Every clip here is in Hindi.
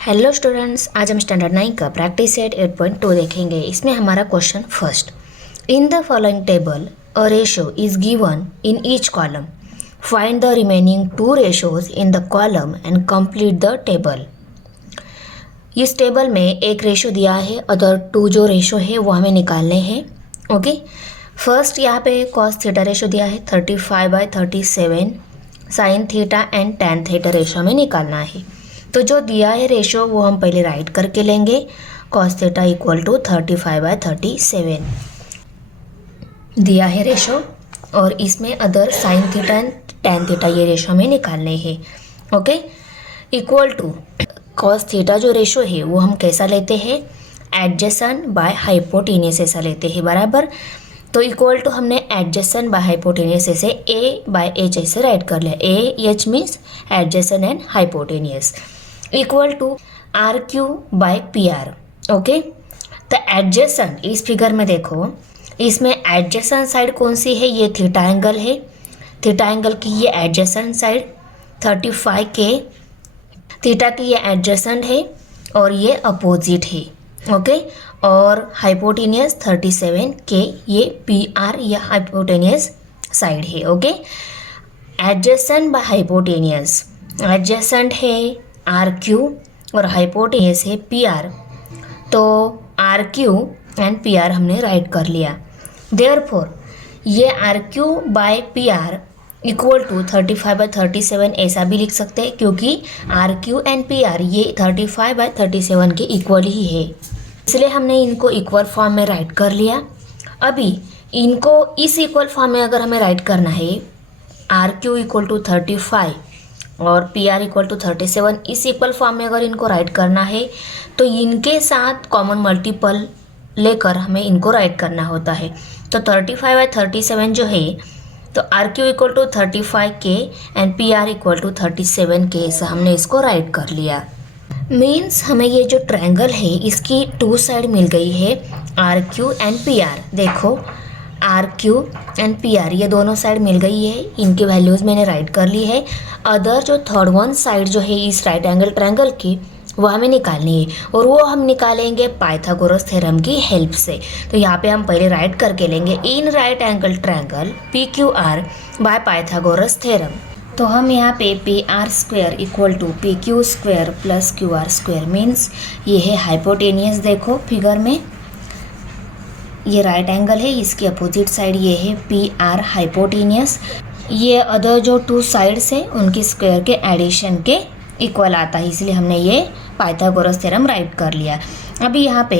हेलो स्टूडेंट्स, आज हम स्टैंडर्ड 9 का प्रैक्टिस सेट 8.2 देखेंगे। इसमें हमारा question first, in the following table a ratio is given in each column, find the remaining to ratios in the column and complete the table. इस टेबल में एक रेशो दिया है, अदर टू जो रेशो है वो हमें निकालने हैं। ओके, फर्स्ट यहाँ पे कॉस थीटा रेशो दिया है 35/37, sign theta and tan theta ratio हमें निकालना है। तो जो दिया है रेशो वो हम पहले राइट करके लेंगे। कॉस थीटा इक्वल टू 35/37 दिया है रेशो, और इसमें other sine theta and tan theta ये रेशो हमें निकालने हैं। Okay, equal to cos theta जो रेशो है वो हम कैसा लेते हैं, एडजेसेंट बाय हाइपोटेन्यूस ऐसा लेते हैं, बराबर। तो इक्वल टू हमने एडजेसेंट बाय हाइपोटेन्यूस ऐसे ए बाय एच ऐसे राइट कर लिया। A h means adjacent and hypotenuse equal to r q by p r. Okay, तो एडजेसेंट इस फिगर में देखो, इसमें एडजेसेंट साइड कौन सी है, ये थीटा एंगल है। थीटा एंगल की ये एडजेसेंट साइड 35 के, थीटा की ये एडजेसेंट है और ये अपोजिट है। ओके, और हाइपोटेनियस 37 के, ये पी आर या हाइपोटेनियस साइड है। Okay, adjacent by hypotenuse, adjacent है आर क्यू और हाइपोटेनियस है पी आर। तो r Q and P r हमने राइट कर लिया। देयरफॉर ये r q by p are equal to 35/37 ऐसा भी लिख सकते हैं, क्योंकि r Q and P R ये 35/37 के इक्वल ही है, इसलिए हमने इनको इक्वल फॉर्म में राइट कर लिया। अभी इनको इस इक्वल फॉर्म में अगर हमें राइट करना है, आर क्यू इक्वल टू 35 और पी आर इक्वल टू 37, इस इक्वल फॉर्म में अगर इनको राइट करना है तो इनके साथ कॉमन मल्टीपल लेकर हमें इनको राइट करना होता है। तो 35/37 जो है, तो r Q equal to 35 k and P R equal to 37 k, ऐसा हमने इसको राइट कर लिया। मीन्स हमें ये जो ट्रायंगल है इसकी टू साइड मिल गई है, are Q and P R. देखो, R Q and P R ये दोनों साइड मिल गई है, इनकी वैल्यूज़ मैंने राइट कर ली है। अदर जो थर्ड वन साइड जो है इस राइट एंगल ट्रायंगल की, वो हमें निकालनी है, और वो हम निकालेंगे पाइथागोरस थ्योरम की हेल्प से। तो यहाँ पे हम पहले राइट करके लेंगे, in right angle triangle P Q R by Pythagoras theorem. तो हम यहाँ पे P R square equal to P Q square plus Q R square, means ये है हाइपोटेनियस। देखो फिगर में ये राइट एंगल है, इसकी अपोजिट साइड ये है पी आर हाइपोटेनियस। ये अदर जो टू साइड्स है उनकी स्क्वायर के एडिशन के इक्वल आता है, इसलिए हमने ये पाइथागोरस थ्योरम राइट कर लिया। अभी यहाँ पे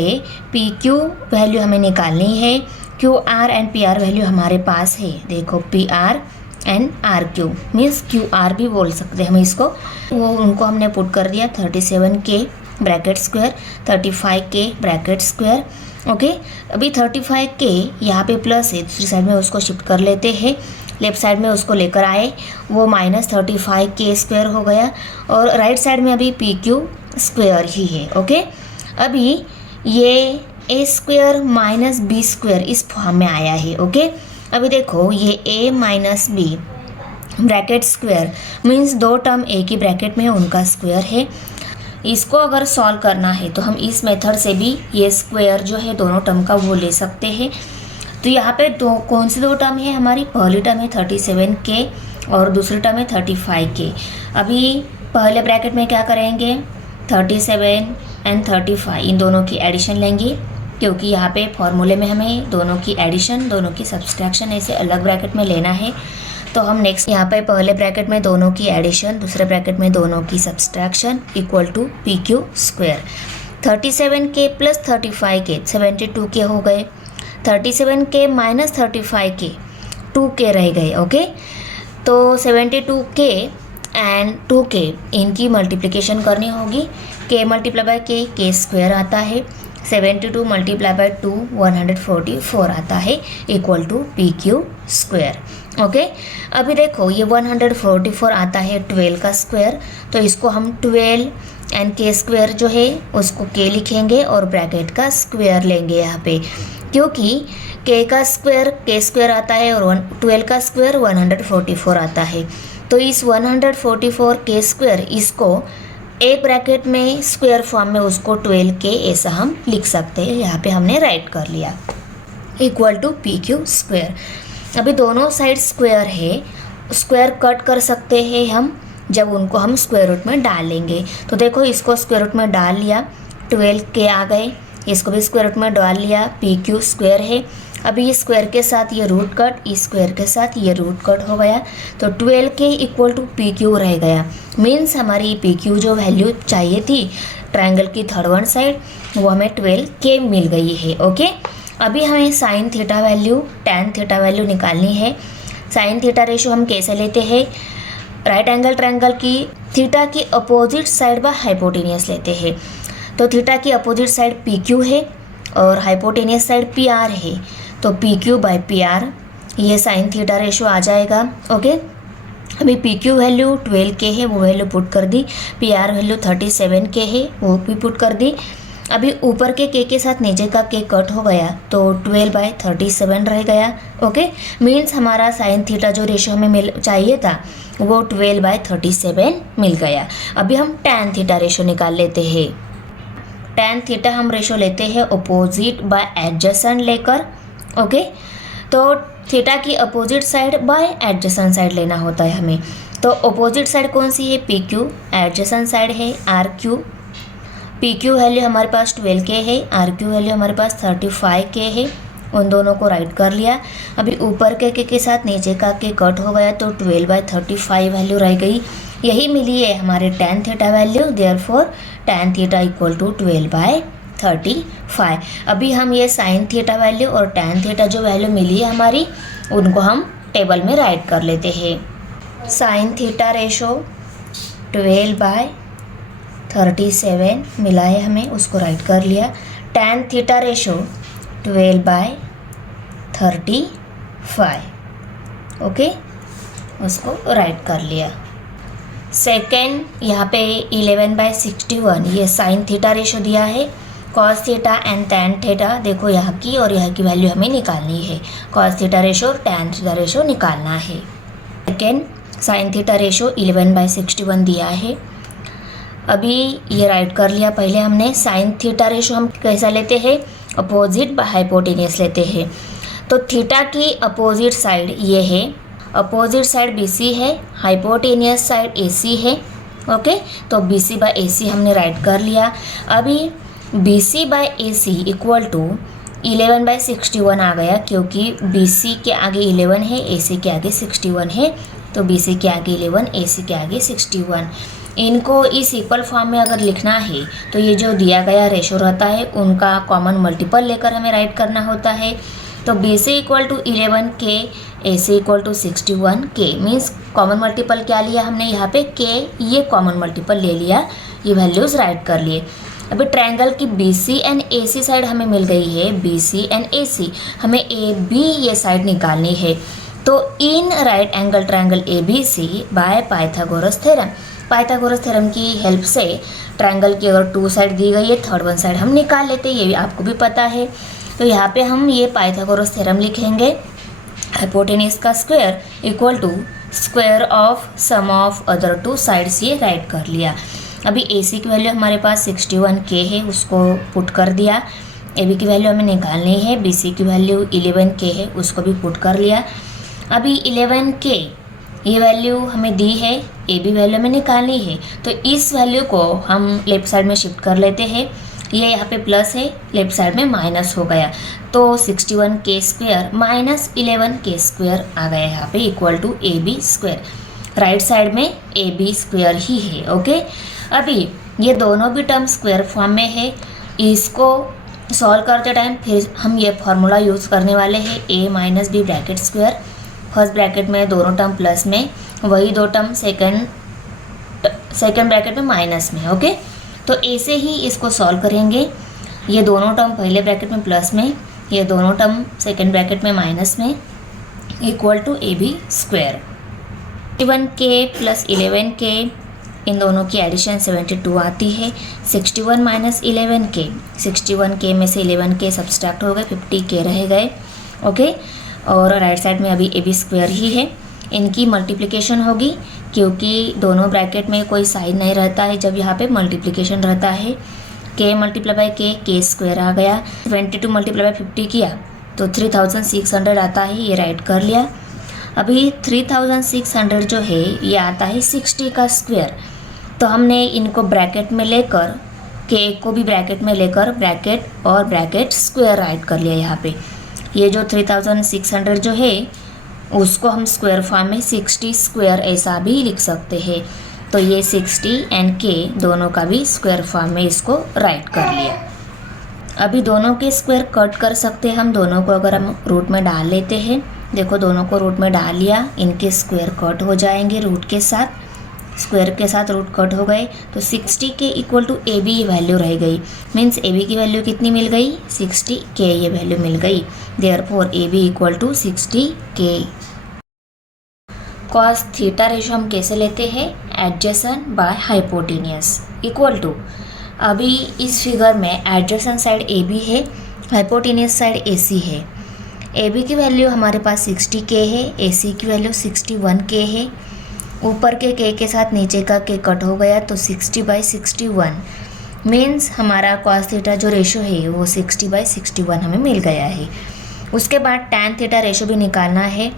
पी क्यू वैल्यू हमें निकालनी है, Q R and P R value हमारे पास है। देखो P R and R Q means Q R भी बोल सकते हैं हम इसको, वो उनको हमने पुट कर दिया 37 के ब्रैकेट स्क्वायर 35 के ब्रैकेट स्क्वायर। ओके, अभी 35 के यहाँ पे प्लस है, दूसरी साइड में उसको शिफ्ट कर लेते हैं, लेफ्ट साइड में उसको लेकर आए, वो -35 के स्क्वायर हो गया, और राइट साइड में अभी पी क्यू स्क्वायर ही है। ओके, अभी ये A square minus B square इस फॉर्म में आया है। ओके, अभी देखो ये a minus B bracket square means दो टर्म एक ही ब्रैकेट में है, उनका स्क्वायर है। इसको अगर सॉल्व करना है तो हम इस मेथड से भी ये स्क्वायर जो है दोनों टर्म का वो ले सकते हैं। तो यहाँ पे दो कौन सी दो टर्म है हमारी, पहली टर्म है 37 के और दूसरी टर्म है 35 के। अभी पहले ब्रैकेट में क्या करेंगे, 37 एंड 35 इन दोनों की एडिशन लेंगे, क्योंकि यहाँ पे फॉर्मूले में हमें दोनों की एडिशन दोनों की सब्सट्रैक्शन ऐसे अलग ब्रैकेट में लेना है। तो हम नेक्स्ट यहाँ पे पहले ब्रैकेट में दोनों की एडिशन, दूसरे ब्रैकेट में दोनों की subtraction equal to P Q square. 37 k plus 35 के 72 के हो गए, 37 के माइनस 35 के 2 के रह गए। ओके, तो 72 के एंड 2 के इनकी मल्टीप्लिकेशन करनी होगी, के मल्टीप्लाई बाय के स्क्वायर आता है, 72 मल्टीप्लाई बाय 2 144 आता है equal to P Q square. Okay, अभी देखो ये 144 आता है 12 का स्क्वायर, तो इसको हम 12 एंड के स्क्वायर जो है उसको के लिखेंगे और ब्रैकेट का स्क्वायर लेंगे यहाँ पे, क्योंकि के का स्क्वायर के स्क्वायर आता है और 12 का स्क्वायर 144 आता है। तो इस 144 के स्क्वायर इसको एक ब्रैकेट में स्क्वायर फॉर्म में उसको 12 के ऐसा हम लिख सकते हैं। यहाँ पे हमने राइट कर लिया equal to P Q square. अभी दोनों साइड स्क्वायर है, स्क्वायर कट कर सकते हैं हम जब उनको हम स्क्वायर रूट में डालेंगे। तो देखो इसको स्क्वायर रूट में डाल लिया, 12 के आ गए, इसको भी स्क्वायर रूट में डाल लिया, पी क्यू स्क्वायर है। अभी ये स्क्वायर के साथ ये रूट कट, इस स्क्वायर के साथ ये रूट कट हो गया, तो 12 के इक्वल टू पी क्यू रह गया। मीन्स हमारी पी क्यू जो वैल्यू चाहिए थी ट्रायंगल की थर्ड वन साइड वो हमें 12 के मिल गई है। ओके, अभी हमें sign theta value, tan theta value निकालनी है। साइन थीटा रेशो हम कैसे लेते हैं, राइट एंगल ट्रायंगल की थीटा की अपोजिट साइड बाय हाइपोटेनियस लेते हैं। तो थीटा की अपोजिट साइड पी क्यू है और हाइपोटेनियस साइड पी आर है, तो P Q by P R ये साइन थीटा रेशो आ जाएगा। ओके, अभी पी क्यू वैल्यू 12 के है, वो वैल्यू पुट कर दी, पी आर वैल्यू 37 के है, वो भी पुट कर दी। अभी ऊपर के साथ नीचे का के कट हो गया, तो 12/37 रह गया। ओके, मीन्स हमारा साइन थीटा जो रेशो हमें चाहिए था वो 12/37 मिल गया। अभी हम टैन थीटा रेशो निकाल लेते हैं। टैन थीटा हम रेशो लेते हैं अपोजिट बाय एडजेसेंट लेकर। ओके, तो थीटा की opposite side bye adjacent side लेना होता है हमें। तो अपोजिट साइड कौन सी है, पी क्यू, एडजेसेंट साइड है are Q. P Q value हमारे पास 12 के है, आर क्यू वैल्यू हमारे पास 35 के है, उन दोनों को राइट कर लिया। अभी ऊपर के साथ नीचे का के कट हो गया, तो 12/35 वैल्यू रह गई, यही मिली है हमारे tan theta value. Therefore tan theta equal to 12/35। अभी हम ये साइन थीटा वैल्यू और टैन थीटा जो वैल्यू मिली है हमारी उनको हम टेबल में राइट कर लेते हैं। साइन थीटा रेशो 12/37 मिला है हमें, उसको राइट कर लिया। Tan theta ratio 12/35। ओके, उसको राइट कर लिया। सेकेंड यहाँ पे 11/61 ये साइन थीटा रेशो दिया है। Cos theta and tan theta देखो यहाँ की और यहाँ की वैल्यू हमें निकालनी है। कॉस थीटा रेशो और टैन थीटा रेशो निकालना है। सेकेंड साइन थीटा रेशो 11/61 दिया है। अभी ये राइट कर लिया। पहले हमने साइन थीटा रेशो हम कैसा लेते हैं, अपोजिट बाय हाइपोटेनियस लेते हैं। तो थीटा की अपोजिट साइड ये है, अपोजिट साइड BC है, हाइपोटेनियस साइड AC है। ओके, तो BC बाय AC हमने राइट कर लिया। अभी BC by AC equal to 11/61 आ गया, क्योंकि BC के आगे 11 है, AC के आगे 61 है, तो BC के आगे 11, AC के आगे 61। इनको इस इक्वल फॉर्म में अगर लिखना है तो ये जो दिया गया रेशो रहता है उनका कॉमन मल्टीपल लेकर हमें राइट करना होता है। तो BC इक्वल टू 11 के, AC इक्वल टू 61 के, मीन्स कॉमन मल्टीपल क्या लिया हमने यहाँ पे के, ये कॉमन मल्टीपल ले लिया, ये वैल्यूज़ राइट कर लिए। अभी ट्रायंगल की BC एंड AC साइड हमें मिल गई है, BC एंड AC, हमें AB ये साइड निकालनी है। तो इन right angle triangle ABC by Pythagoras theorem, Pythagoras theorem की हेल्प से ट्रायंगल की अगर 2 साइड दी गई है, थर्ड वन साइड हम निकाल लेते हैं, ये भी आपको भी पता है। तो यहाँ पे हम ये पाइथागोरस थ्योरम लिखेंगे, हाइपोटेनियस का square equal to square of sum of other 2 sides, ये राइट कर लिया। अभी AC की वैल्यू हमारे पास 61 के है, उसको पुट कर दिया। AB की वैल्यू हमें निकालनी है, BC की वैल्यू 11 के है, उसको भी पुट कर लिया। अभी 11 के ये वैल्यू हमें दी है, AB वैल्यू हमें निकालनी है, तो इस वैल्यू को हम लेफ्ट साइड में शिफ्ट कर लेते हैं। ये यहाँ पे प्लस है, लेफ्ट साइड में माइनस हो गया, तो 61 के स्क्वायर माइनस 11 के स्क्वायर आ गया यहाँ पे equal to AB square. Right side में AB स्क्वायर ही है। ओके, अभी ये दोनों भी टर्म स्क्वायर फॉर्म में है, इसको सॉल्व करते टाइम फिर हम ये फार्मूला यूज़ करने वाले हैं, A minus B bracket square. First bracket में दोनों टर्म प्लस में, वही 2 टर्म सेकेंड ब्रैकेट में माइनस में। ओके, तो A से ही इसको सॉल्व करेंगे। ये दोनों टर्म पहले ब्रैकेट में प्लस में, ये दोनों टर्म सेकेंड ब्रैकेट में माइनस में, इक्वल टू AB स्क्वायर। 61 के प्लस 11 के, इन दोनों की एडिशन 72 आती है। 61 माइनस 11 के, 61 के में से 11 के सब्सट्रैक्ट हो गए, 50 के रह गए। ओके, और राइट साइड में अभी AB स्क्वायर ही है, इनकी मल्टीप्लिकेशन होगी, क्योंकि दोनों ब्रैकेट में कोई साइन नहीं रहता है जब यहाँ पे मल्टीप्लिकेशन रहता है। k multiply by k square आ गया। 22 मल्टीप्लाई बाय 50 किया तो 3600 आता है, ये राइट कर लिया। अभी 3600 जो है ये आता है 60 का स्क्वायर, तो हमने इनको ब्रैकेट में लेकर k को भी ब्रैकेट में लेकर ब्रैकेट और ब्रैकेट स्क्वायर राइट कर लिया। यहाँ पे ये जो 3600 जो है उसको हम स्क्वायर फॉर्म में 60 स्क्वायर ऐसा भी लिख सकते हैं। तो ये 60 एंड k दोनों का भी स्क्वायर फॉर्म में इसको राइट कर लिया। अभी दोनों के स्क्वायर कट कर सकते हैं हम, दोनों को अगर हम रूट में डाल लेते हैं। देखो दोनों को रूट में डाल लिया, इनके स्क्वायर कट हो जाएंगे रूट के साथ, स्क्वायर के साथ रूट कट हो गए। तो 60 k equal to A B ये वैल्यू रह गई, मीन्स ए बी की वैल्यू कितनी मिल गई 60 के ये वैल्यू मिल गई। Therefore A B equal to 60 k. Cos theta ratio हम कैसे लेते हैं, adjacent by hypotenuse equal to, अभी इस फिगर में एडजेसेंट साइड ए बी है, हाइपोटेनियस साइड ए सी है। ए बी की वैल्यू हमारे पास 60 के है, ए सी की वैल्यू 61 के है। ऊपर के k के साथ नीचे का k कट हो गया तो 60/61 मीन्स हमारा कॉस थीटा जो रेशो है वो 60/61 हमें मिल गया है। उसके बाद टैन थीटा रेशो भी निकालना है।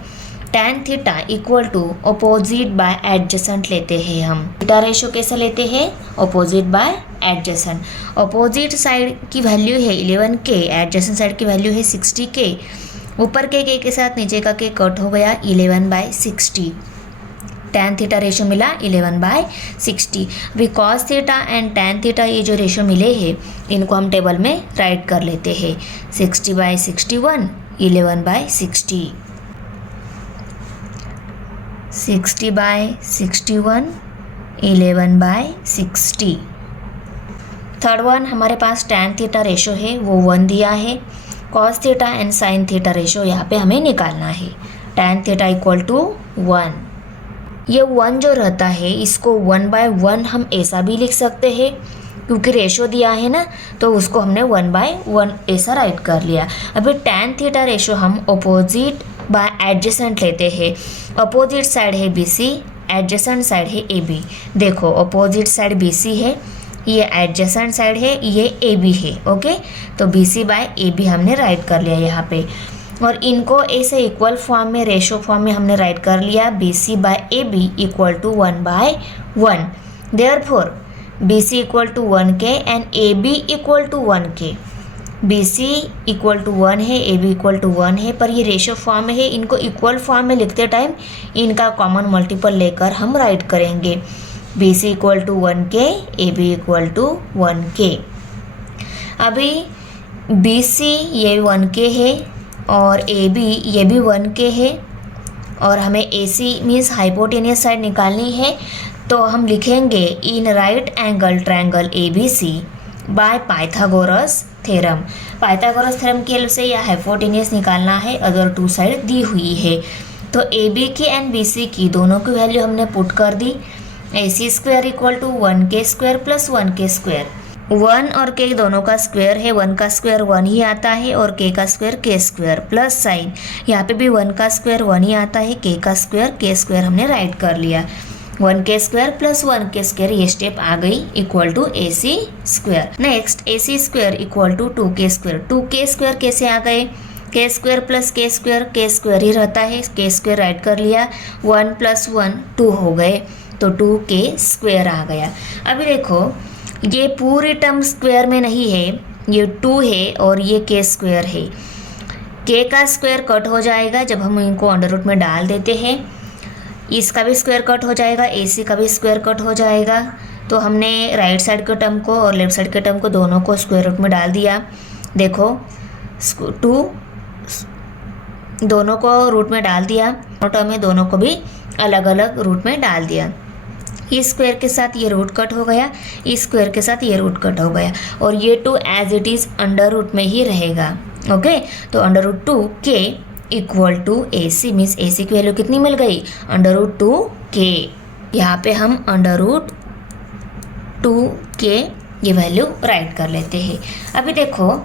Tan theta equal to opposite by adjacent लेते हैं हम। थीटा रेशो कैसे लेते हैं, opposite by adjacent. Opposite side की वैल्यू है 11k, एडजेसेंट साइड की वैल्यू है 60k। ऊपर के k के साथ नीचे का k कट हो गया 11/60। टैन थीटा रेशो मिला 11/60। अभी cos theta and tan theta ये जो रेशो मिले हैं इनको हम टेबल में राइट कर लेते हैं। 60/61 11/60, 60/61 11/60। थर्ड वन हमारे पास टैन थीटा रेशो है वो 1 दिया है। Cos theta and sign theta ratio यहाँ पे हमें निकालना है। टैन थीटा इक्वल टू 1, ये 1 जो रहता है इसको 1/1 हम ऐसा भी लिख सकते हैं, क्योंकि रेशो दिया है ना तो उसको हमने 1/1 ऐसा राइट कर लिया। अभी टैन थीटा रेशो हम अपोजिट बाय एडजेसेंट लेते हैं। अपोजिट साइड है बी सी, एडजेसेंट साइड है ए बी। देखो अपोजिट साइड बी सी है, ये एडजेसेंट साइड है, ये ए बी है। ओके, तो B C by A B हमने राइट कर लिया यहाँ पे, और इनको ऐसे इक्वल फॉर्म में रेशो फॉर्म में हमने राइट कर लिया। B C by A B equal to 1/1। Therefore B C equal to 1k and A B equal to 1k। B C equal to 1 है, ए बी इक्वल टू 1 है, पर ये रेशो फॉर्म में है। इनको इक्वल फॉर्म में लिखते टाइम इनका कॉमन मल्टीपल लेकर हम राइट करेंगे। B C equal to 1k, A B equal to 1k। अभी बी सी ये 1k है और ए बी ये भी 1k है, और हमें A C means hypotenuse side निकालनी है। तो हम लिखेंगे in right angle triangle A B C by Pythagoras theorem. Pythagoras theorem की हेल्प से यह हाइपोटेनियस निकालना है, अदर टू साइड दी हुई है। तो ए बी की एंड बी सी की दोनों की वैल्यू हमने पुट कर दी। A C square equal to 1k square plus 1k square. 1 और k दोनों का स्क्वायर है, 1 का स्क्वायर 1 ही आता है और k का square k square plus sign, यहाँ पे भी 1 का स्क्वायर 1 ही आता है, k का स्क्वायर k स्क्वायर हमने राइट कर लिया। 1k square plus 1k square ये स्टेप आ गई equal to A C square. Next A C square equal to 2k square. 2k square कैसे आ गए, k square plus k square ही रहता है, k स्क्वायर राइट कर लिया। 1 + 1 2 हो गए, तो 2k स्क्वायर आ गया। अभी देखो ये पूरी टर्म स्क्वायर में नहीं है, ये 2 है और ये k स्क्वायर है। k का स्क्वायर कट हो जाएगा जब हम इनको अंडर रूट में डाल देते हैं। इसका भी स्क्वायर कट हो जाएगा, AC का भी स्क्वायर कट हो जाएगा। तो हमने राइट साइड के टर्म को और लेफ्ट साइड के टर्म को दोनों को स्क्वायर रूट में डाल दिया। देखो 2 दोनों को रूट में डाल दिया, टर्म में दोनों को भी अलग अलग रूट में डाल दिया। इस स्क्वायर के साथ ये रूट कट हो गया, इस स्क्वायर के साथ ये रूट कट हो गया, और ये 2 as it is under root में ही रहेगा। ओके, तो under root 2k equal to A C means A C की वैल्यू कितनी मिल गई, अंडर रूट 2k। यहाँ पे हम अंडर रूट 2k ये वैल्यू राइट कर लेते हैं। अभी देखो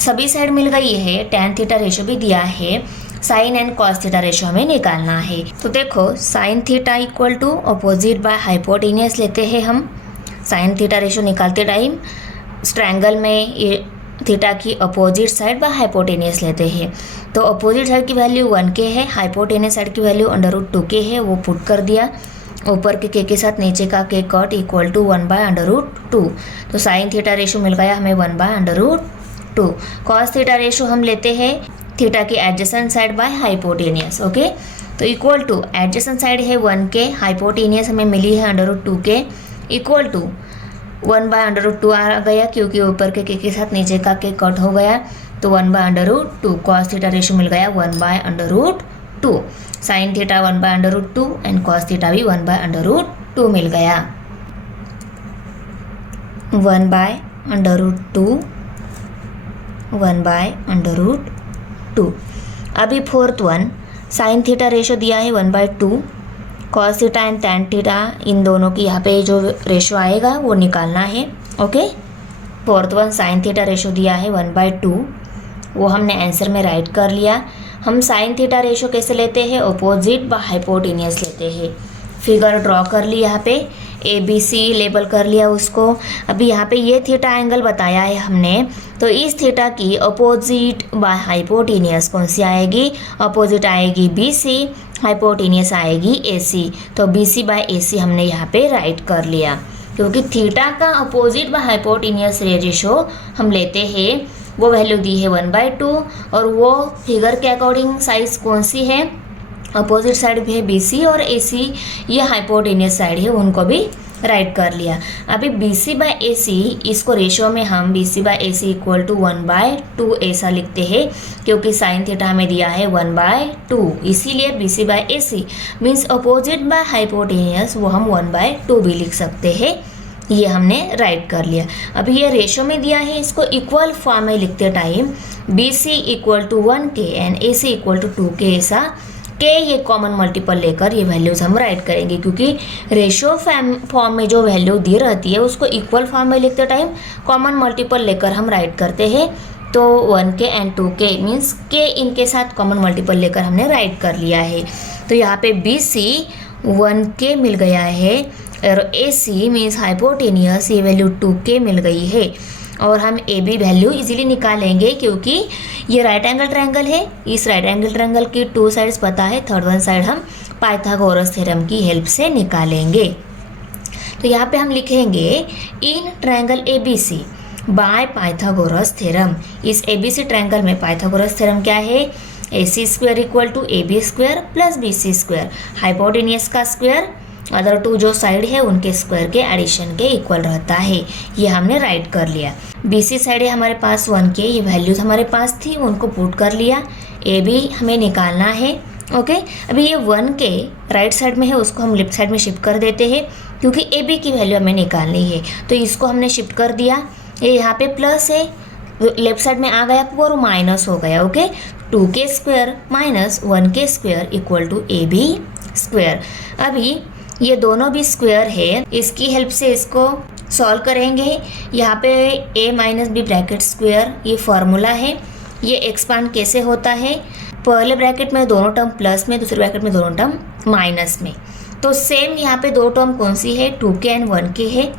सभी साइड मिल गई है, टैन थीटा रेशो भी दिया है, sine and cos theta ratio हमें निकालना है। तो देखो sine theta equal to opposite by hypotenuse लेते हैं हम। साइन थीटा रेशो निकालते टाइम ट्रायंगल में ये थीटा की अपोजिट साइड बाय हाइपोटेनियस लेते हैं। तो अपोजिट साइड की वैल्यू 1k है, हाइपोटेनियस साइड की वैल्यू √2k है, वो पुट कर दिया। ऊपर के k के साथ नीचे का k कट इक्वल टू 1/√2। तो साइन थीटा रेशो मिल गया हमें 1/√2। कॉस थीटा रेशो हम लेते हैं थीटा की adjacent side by hypotenuse. Okay, तो इक्वल टू एडजेसेंट साइड है 1k, हाइपोटेनियस हमें मिली है √2k, इक्वल टू 1/√2 आ गया क्योंकि ऊपर के k के साथ नीचे का k कट हो गया। तो 1/√2 कॉस थीटा रेशो मिल गया 1/√2। Sine theta 1/√2 and cos theta भी 1/√2 मिल गया। 1/√2 1/√2। अभी fourth one, sine theta ratio दिया है 1/2, cos theta and tan theta इन दोनों की यहाँ पे जो रेशो आएगा वो निकालना है। Okay, fourth one sine theta ratio दिया है 1/2, वो हमने आंसर में राइट कर लिया। हम साइन थीटा रेशो कैसे लेते हैं, अपोजिट बाय हाइपोटेनियस लेते हैं। फिगर ड्रॉ कर ली, यहाँ पे ABC लेबल कर लिया उसको। अभी यहाँ पे ये थीटा एंगल बताया है हमने, तो इस थीटा की अपोजिट बाय हाइपोटेनियस कौन सी आएगी, अपोजिट आएगी BC, हाइपोटेनियस आएगी AC। तो BC बाय AC हमने यहाँ पे राइट कर लिया क्योंकि थीटा का अपोजिट बाय हाइपोटेनियस रेशो हम लेते हैं, वो वैल्यू दी है 1/2 और वो फिगर के अकॉर्डिंग साइज कौन सी है, अपोजिट साइड भी है BC और AC ये हाइपोटेनियस साइड है, उनको भी राइट कर लिया। अभी BC बाय AC इसको रेशो में हम BC by AC equal to 1/2 ऐसा लिखते हैं क्योंकि साइन थीटा हमें दिया है 1/2, इसीलिए BC by AC means opposite by hypotenuse वो हम 1/2 भी लिख सकते हैं। ये हमने राइट कर लिया। अभी ये रेशो में दिया है, इसको इक्वल फॉर्म में लिखते time BC equal to 1k and AC equal to 2k ऐसा k ये कॉमन मल्टीपल लेकर ये वैल्यूज़ हम राइट करेंगे क्योंकि रेशो फॉर्म में जो वैल्यू दी रहती है उसको इक्वल फॉर्म में लिखते टाइम कॉमन मल्टीपल लेकर हम राइट करते हैं। तो 1k and 2k means k इनके साथ कॉमन मल्टीपल लेकर हमने राइट कर लिया है। तो यहाँ पे BC 1k मिल गया है और AC मीन्स हाइपोटेनियस ये वैल्यू 2k मिल गई है और हम AB वैल्यू इजीली निकालेंगे क्योंकि ये राइट एंगल ट्रायंगल है। इस राइट एंगल ट्रायंगल की 2 साइड्स पता है, थर्ड वन साइड हम पाइथागोरस थ्योरम की हेल्प से निकालेंगे। तो यहाँ पे हम लिखेंगे in triangle ABC by Pythagoras theorem. इस ABC ट्रायंगल में पाइथागोरस थ्योरम क्या है, AC² equal to AB² plus BC², hypotenuse का स्क्वायर अदर टू जो साइड है उनके स्क्वायर के एडिशन के इक्वल रहता है। ये हमने राइट कर लिया। BC साइड है हमारे पास 1k, ये वैल्यूज़ हमारे पास थी उनको पुट कर लिया। AB हमें निकालना है। ओके, अभी ये 1k राइट साइड में है उसको हम लेफ्ट साइड में शिफ्ट कर देते हैं क्योंकि AB की वैल्यू हमें निकालनी है। तो इसको हमने शिफ्ट कर दिया, ये यहाँ पे प्लस है लेफ्ट साइड में आ गया और माइनस हो गया। Okay, 2k² minus 1k² equal to AB²। अभी ये दोनों भी स्क्वायर है, इसकी हेल्प से इसको सॉल्व करेंगे। यहाँ पे a minus B bracket square ये फार्मूला है। ये एक्सपांड कैसे होता है, पहले ब्रैकेट में दोनों टर्म प्लस में, दूसरे ब्रैकेट में दोनों टर्म माइनस में। तो सेम यहाँ पे दो टर्म कौन सी है, 2k एंड 1k है।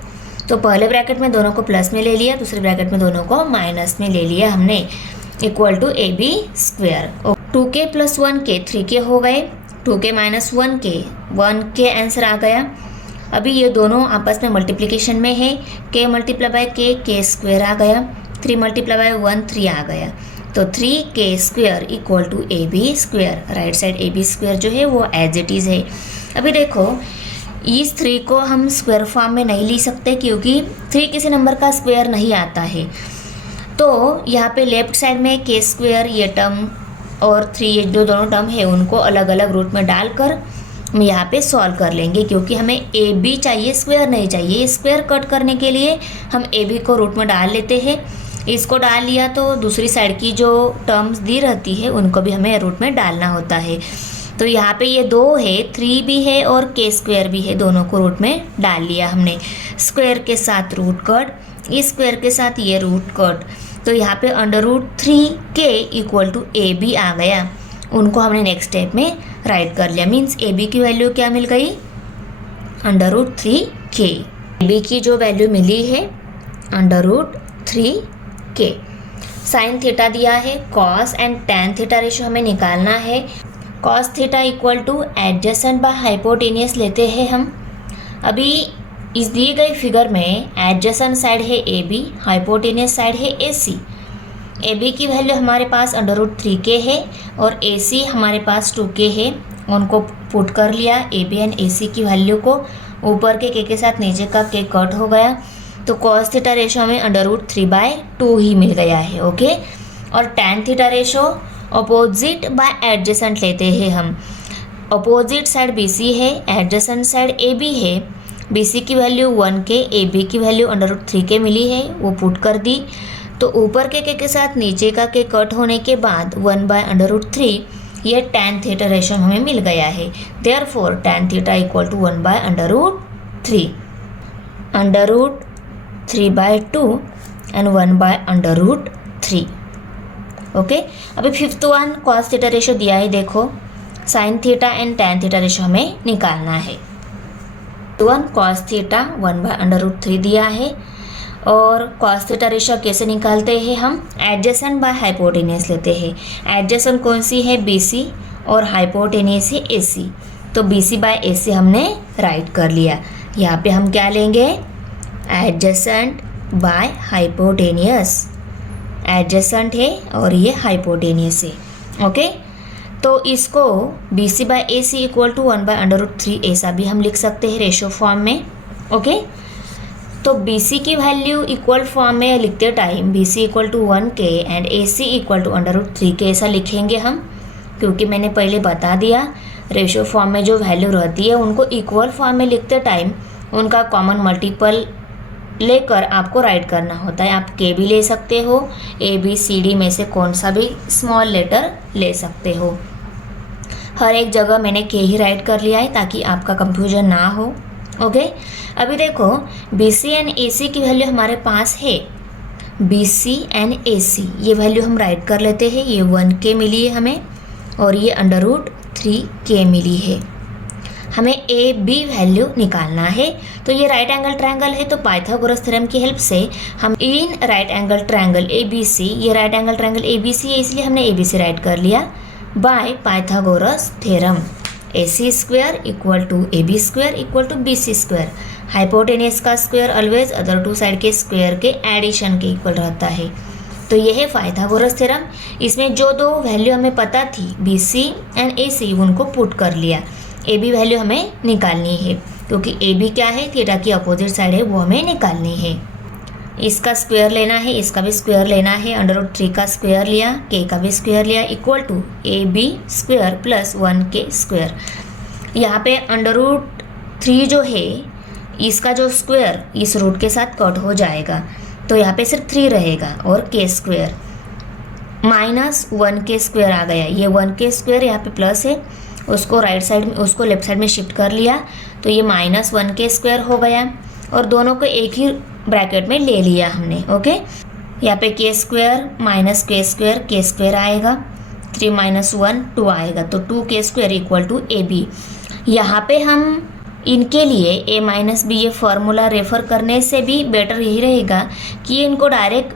तो पहले ब्रैकेट में दोनों को प्लस में ले लिया, दूसरे ब्रैकेट में दोनों को माइनस में ले लिया हमने, equal to AB²। 2k plus 1k 3k हो गए, 2k माइनस 1k आंसर आ गया। अभी ये दोनों आपस में मल्टीप्लिकेशन में है, k मल्टीप्लाई बाय k² आ गया, 3 मल्टीप्लाई बाय 1 3 आ गया। तो 3k² equal to AB²। Right side AB² जो है वो एज इट इज़ है। अभी देखो इस 3 को हम स्क्वायर फॉर्म में नहीं ली सकते क्योंकि 3 किसी नंबर का स्क्वायर नहीं आता है। तो यहाँ पे लेफ्ट साइड में k² ये टर्म और 3 ये जो दोनों टर्म है उनको अलग अलग रूट में डालकर हम यहाँ पे सॉल्व कर लेंगे क्योंकि हमें AB चाहिए, स्क्वायर नहीं चाहिए। स्क्वायर कट करने के लिए हम AB को रूट में डाल लेते हैं। इसको डाल लिया तो दूसरी साइड की जो टर्म्स दी रहती है उनको भी हमें रूट में डालना होता है। तो यहाँ पे ये 2 है, 3 भी है और k² भी है, दोनों को रूट में डाल लिया हमने। स्क्वायर के साथ रूट कट, इस स्क्वायर के साथ ये रूट कट। तो यहाँ पे √3k इक्वल टू AB आ गया। उनको हमने नेक्स्ट स्टेप में राइट कर लिया। मीन्स ए बी की वैल्यू क्या मिल गई, √3k। ए बी की जो वैल्यू मिली है √3k। साइन थीटा दिया है, cos and tan theta ratio हमें निकालना है। Cos theta equal to adjacent by hypotenuse लेते हैं हम। अभी इस दिए गए फिगर में एडजेसेंट साइड है ए बी, हाइपोटेनियस साइड है ए सी। ए बी की वैल्यू हमारे पास √3k है और ए सी हमारे पास 2k है। उनको पुट कर लिया, ए बी एंड ए सी की वैल्यू को। ऊपर के साथ नीचे का के कट हो गया, तो कॉस थीटा रेशो हमें √3/2 ही मिल गया है। ओके, और tan theta ratio opposite by adjacent लेते हैं हम। अपोजिट साइड बी सी है, एडजेसेंट साइड ए बी है। बी सी की वैल्यू 1k, ए बी की वैल्यू √3k मिली है, वो पुट कर दी। तो ऊपर के साथ नीचे का के कट होने के बाद 1/√3 ये टैन थीटा रेशो हमें मिल गया है। Therefore tan theta equal to 1/√3, √3/2 and 1/√3। Okay, अभी fifth one cos theta ratio दिया है। देखो, sine theta and tan theta ratio हमें निकालना है। वन कॉस थीटा 1/√3 दिया है, और कॉस थीटा रेशो कैसे निकालते हैं हम, एडजेसेंट बाय हाइपोटेनियस लेते हैं। एडजेसेंट कौन सी है, बी सी, और हाइपोटेनियस है ए सी। तो बी सी बाय ए सी हमने राइट कर लिया। यहाँ पे हम क्या लेंगे, एडजेसेंट बाय हाइपोटेनियस। एडजेसेंट है और ये हाइपोटेनियस है। ओके, तो इसको B C by A C equal to 1/√3 ऐसा भी हम लिख सकते हैं रेशो फॉर्म में। ओके, तो बी सी की वैल्यू इक्वल फॉर्म में लिखते time B C equal to 1k and A C equal to √3k ऐसा लिखेंगे हम, क्योंकि मैंने पहले बता दिया रेशो फॉर्म में जो वैल्यू रहती है उनको इक्वल फॉर्म में लिखते टाइम उनका कॉमन मल्टीपल लेकर आपको राइट करना होता है। आप के भी ले सकते हो, ए बी सी डी में से कौन सा भी स्मॉल लेटर ले सकते हो। हर एक जगह मैंने के ही राइट कर लिया है ताकि आपका कंफ्यूजन ना हो। ओके, अभी देखो B C and A C की वैल्यू हमारे पास है। बी सी एंड ए सी ये वैल्यू हम राइट कर लेते हैं। ये 1k मिली है हमें और ये √3k मिली है। हमें ए बी वैल्यू निकालना है। तो ये राइट एंगल ट्रायंगल है, तो पाइथागोरस थ्योरम की हेल्प से हम in right angle triangle A B C, ये right angle triangle A B C है इसलिए हमने ए बी सी राइट कर लिया by Pythagoras theorem. AC² equal to AB² equal to BC²। Hypotenuse का square always other two side के स्क्वायर के एडिशन के इक्वल रहता है। तो यह है पाइथागोरस थ्योरम। इसमें जो दो वैल्यू हमें पता थी BC एंड AC उनको पुट कर लिया। AB वैल्यू हमें निकालनी है क्योंकि AB क्या है, थीटा की अपोजिट साइड है, वो हमें निकालनी है। इसका स्क्वायर लेना है, इसका भी स्क्वायर लेना है। √3 का स्क्वायर लिया, k का भी स्क्वायर लिया, equal to AB² plus 1k²। यहाँ पे √3 जो है इसका जो स्क्वायर इस रूट के साथ कट हो जाएगा, तो यहाँ पे सिर्फ 3 रहेगा और k² माइनस 1k² आ गया। ये 1k² यहाँ पे प्लस है, उसको राइट साइड में, उसको लेफ्ट साइड में शिफ्ट कर लिया, तो ये माइनस 1k² हो गया और दोनों को एक ही ब्रैकेट में ले लिया हमने। ओके, यहाँ पे k² माइनस k² आएगा, 3 माइनस 1 2 आएगा, तो 2k² इक्वल टू AB। यहाँ पे हम इनके लिए a माइनस बी ये फार्मूला रेफर करने से भी बेटर यही रहेगा कि इनको डायरेक्ट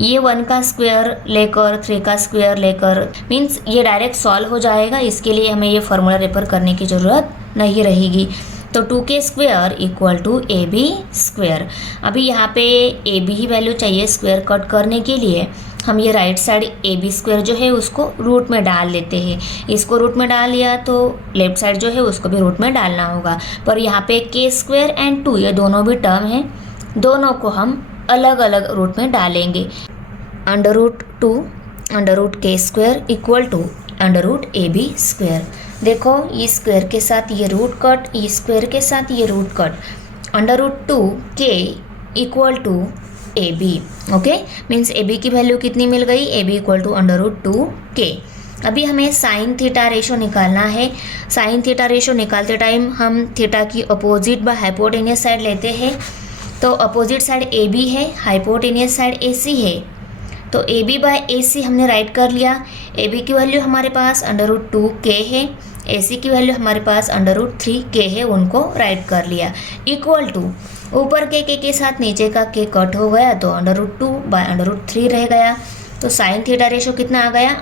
ये 1 का स्क्वायर लेकर 3 का स्क्वायर लेकर मीन्स ये डायरेक्ट सॉल्व हो जाएगा। इसके लिए हमें ये फार्मूला रेफर करने की ज़रूरत नहीं रहेगी। तो 2k² इक्वल टू AB²। अभी यहाँ पे AB ही वैल्यू चाहिए स्क्वायर कट करने के लिए। हम ये राइट साइड AB² जो है उसको रूट में डाल लेते हैं। इसको रूट में डाल लिया तो लेफ्ट साइड जो है उसको भी रूट में डालना होगा। पर यहाँ पे k² एंड 2 ये दोनों भी टर्म हैं, दोनों को हम अलग अलग रूट में डालेंगे। √2 √k² इक्वल टू √AB²। देखो ये स्क्वायर के साथ ये रूट कट, ये स्क्वायर के साथ ये root cut, √2k equal to AB। Okay, means AB की वैल्यू कितनी मिल गई, AB इक्वल टू √2k। अभी हमें साइन थीटा रेशो निकालना है। साइन थीटा रेशो निकालते टाइम हम थीटा की अपोजिट बाय हाइपोटेनियस साइड लेते हैं। तो अपोजिट साइड AB है, हाइपोटेनियस साइड AC है, तो ए बी बाय ए सी हमने राइट कर लिया। ए बी की वैल्यू हमारे पास √2k है, ए सी की वैल्यू हमारे पास √3k है, उनको राइट कर लिया। इक्वल टू ऊपर के साथ नीचे का के कट हो गया तो √2 बाय √3 रह गया। तो साइन थीटा रेशो कितना आ गया,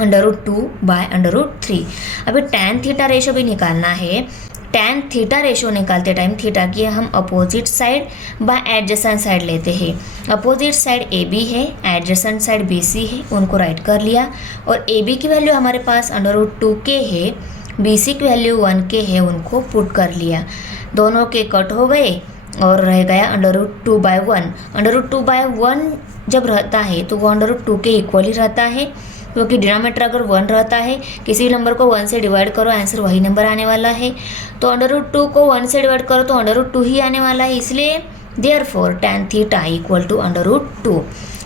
√2 बाय √3। अभी टैन थीटा रेशो भी निकालना है। टैन थीटा रेशो निकालते टाइम थीटा की हम opposite side bye adjacent side लेते हैं। अपोजिट साइड ए बी है, एडजेसेंट साइड बी सी है, उनको राइट कर लिया। और ए बी की वैल्यू हमारे पास √2k है, बी सी की वैल्यू 1k है, उनको पुट कर लिया। दोनों के कट हो गए और रह गया √2 बाय 1। √2 बाय 1 जब रहता है तो वो √2 के इक्वल ही रहता है, क्योंकि डिनोमिनेटर अगर 1 रहता है, किसी नंबर को 1 से डिवाइड करो आंसर वही नंबर आने वाला है। तो √2 को 1 से डिवाइड करो तो √2 ही आने वाला है, इसलिए therefore tan theta equal to √2।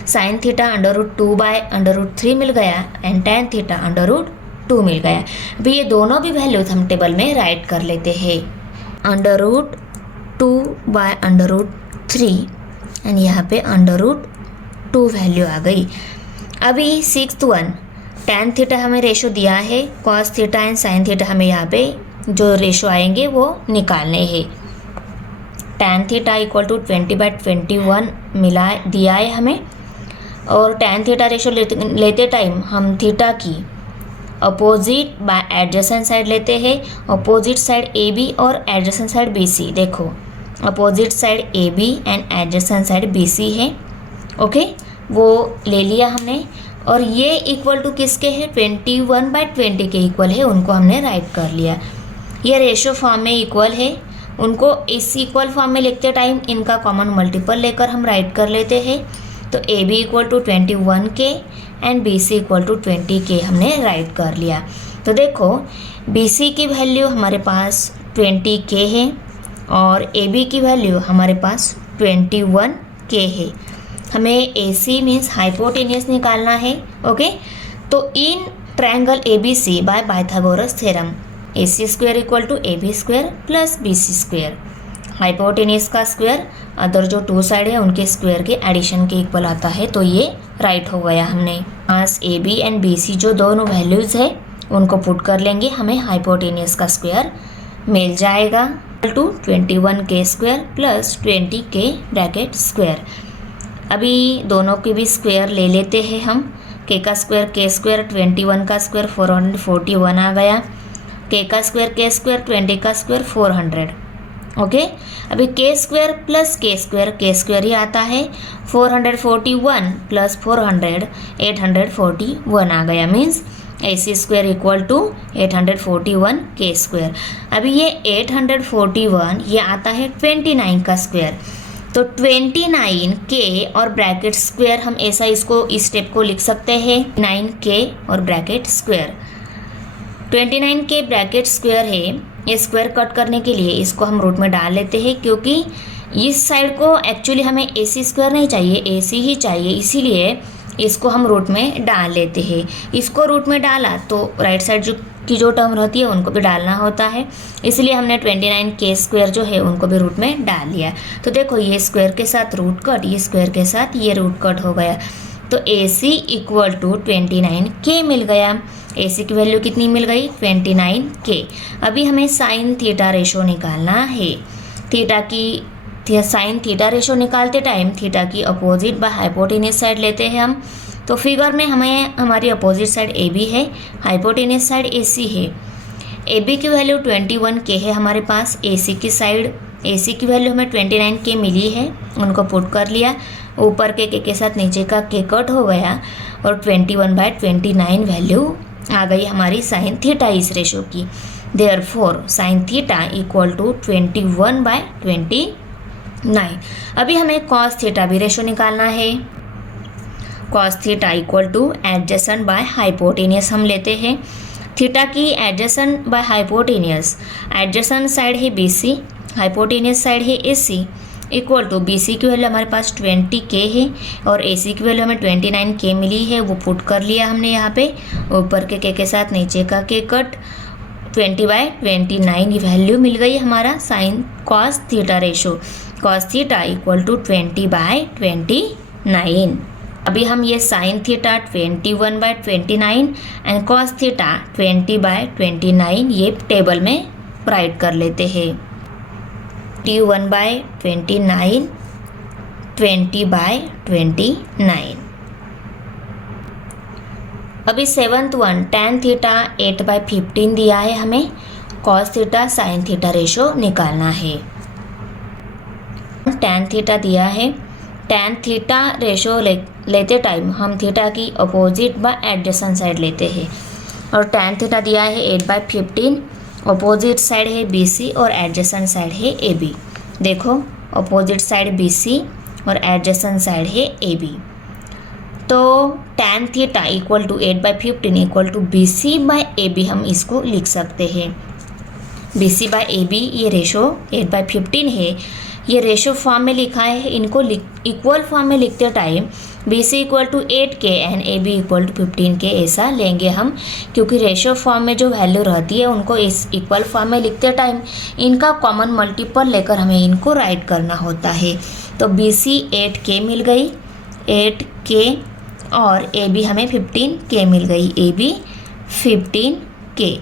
Sine theta √2 by √3 मिल गया एंड टैन थीटा √2 मिल गया। अभी ये दोनों भी वैल्यूज हम टेबल में राइट कर लेते हैं। √2 बाय √3 एंड यहाँ पे √2 वैल्यू आ गई। अभी 6th वन, टैन थीटा हमें रेशो दिया है, cos theta and sine theta हमें यहाँ पे जो रेशो आएंगे वो निकालने हैं। टैन थीटा इक्वल टू 20/21 मिला दिया है हमें, और टैन थीटा रेशो लेते टाइम हम थीटा की अपोजिट बाय एडजेसेंट साइड लेते हैं। अपोजिट साइड ए बी और एडजेसेंट साइड बी सी, देखो opposite side A B and adjacent side B C है, ओके वो ले लिया हमने। और ये इक्वल टू किसके है, 21/20 के इक्वल है, उनको हमने राइट कर लिया। ये रेशो फॉर्म में इक्वल है, उनको इस इक्वल फॉर्म में लिखते टाइम इनका कॉमन मल्टीपल लेकर हम राइट कर लेते हैं। तो A B equal to 21k and B C equal to 20k हमने राइट कर लिया। तो देखो बी सी की वैल्यू हमारे पास 20k है और ए बी की वैल्यू हमारे पास 21k है। हमें ए सी मीन्स हाइपोटेनियस निकालना है, ओके। तो in triangle A B C by Pythagoras theorem A C square equal to A B square plus B C square, hypotenuse का स्क्वायर अदर जो 2 साइड है उनके स्क्वायर के एडिशन के इक्वल आता है। तो ये राइट हो गया। हमने पास A B and B C जो दोनों वैल्यूज़ है उनको पुट कर लेंगे, हमें हाइपोटेनियस का स्क्वायर मिल जाएगा to 21k square plus 20k bracket square. अभी दोनों के भी स्क्वायर ले लेते हैं हम। k का स्क्वायर k स्क्वायर, 21 का स्क्वायर 441 आ गया, k का स्क्वायर k स्क्वायर, 20 का स्क्वायर 400, ओके। अभी k square plus k square ही आता है, 441 प्लस 400 841 आ गया, means A C square equal to 841 k square. अभी ये 841 ये आता है 29 का स्क्वायर, तो 29k और ब्रैकेट स्क्वायर हम ऐसा इसको इस स्टेप को लिख सकते हैं 9k और bracket square. 29k bracket square है, ये स्क्वायर कट करने के लिए इसको हम रूट में डाल लेते हैं, क्योंकि इस साइड को एक्चुअली हमें ए सी स्क्वायर नहीं चाहिए, ए सी ही चाहिए, इसीलिए इसको हम रूट में डाल लेते हैं। इसको रूट में डाला तो राइट साइड की जो टर्म रहती है उनको भी डालना होता है, इसलिए हमने 29k स्क्वायर जो है उनको भी रूट में डाल लिया। तो देखो ये स्क्वायर के साथ रूट कट, ये स्क्वायर के साथ ये रूट कट हो गया, तो ए सी इक्वल टू 29k मिल गया। ए सी की वैल्यू कितनी मिल गई, 29k। अभी हमें साइन थीटा रेशो निकालना है। थीटा की साइन थीटा रेशो निकालते टाइम थीटा की अपोजिट बाय हाइपोटेनियस साइड लेते हैं हम। तो फिगर में हमें हमारी अपोजिट साइड ए बी है, हाइपोटेनियस साइड ए सी है। ए बी की वैल्यू 21k है हमारे पास, ए सी की साइड ए सी की वैल्यू हमें 29k मिली है, उनको पुट कर लिया। ऊपर के साथ नीचे का के कट हो गया और 21/29 वैल्यू आ गई हमारी साइन थीटा इस रेशो की। Therefore sine theta equal to 21/29। अभी हमें कॉस थीटा भी रेशो निकालना है। Cos theta equal to adjacent by hypotenuse हम लेते हैं। थीटा की adjacent by hypotenuse, adjacent side है बी सी, हाइपोटेनियस साइड है A C, equal to B C की वैल्यू हमारे पास 20k है और ए सी की वैल्यू हमें 29k मिली है, वो पुट कर लिया हमने यहाँ पे। ऊपर के साथ नीचे का के कट, 20/29 वैल्यू मिल गई हमारा sine cos theta ratio. Cos theta equal to 20/29। अभी हम ये sine theta 21/29 and cos theta 20/29 ये टेबल में राइट कर लेते हैं। 21/29 20/29। अभी 7th वन tan थीटा 8/15 दिया है, हमें cos theta sine theta ratio निकालना है। tan थीटा दिया है, tan थीटा रेशो लेते टाइम हम थीटा की अपोजिट व एडजेसेंट साइड लेते हैं और tan थीटा दिया है 8/15, अपोजिट साइड है BC और एडजेसेंट साइड है AB। देखो अपोजिट साइड BC और एडजेसेंट साइड है AB। तो tan theta equal to 8/15 equal to BC/AB हम इसको लिख सकते हैं। BC/AB ये रेशो 8/15 है, ये रेशो फॉर्म में लिखा है। इनको इक्वल फॉर्म में लिखते time BC equal to 8K and AB equal to 15K ऐसा लेंगे हम, क्योंकि रेशो फॉर्म में जो वैल्यू रहती है उनको इस इक्वल फॉर्म में लिखते टाइम इनका कॉमन मल्टीपल लेकर हमें इनको राइट करना होता है। तो BC 8K मिल गई, 8K और AB हमें 15K मिल गई, AB 15K।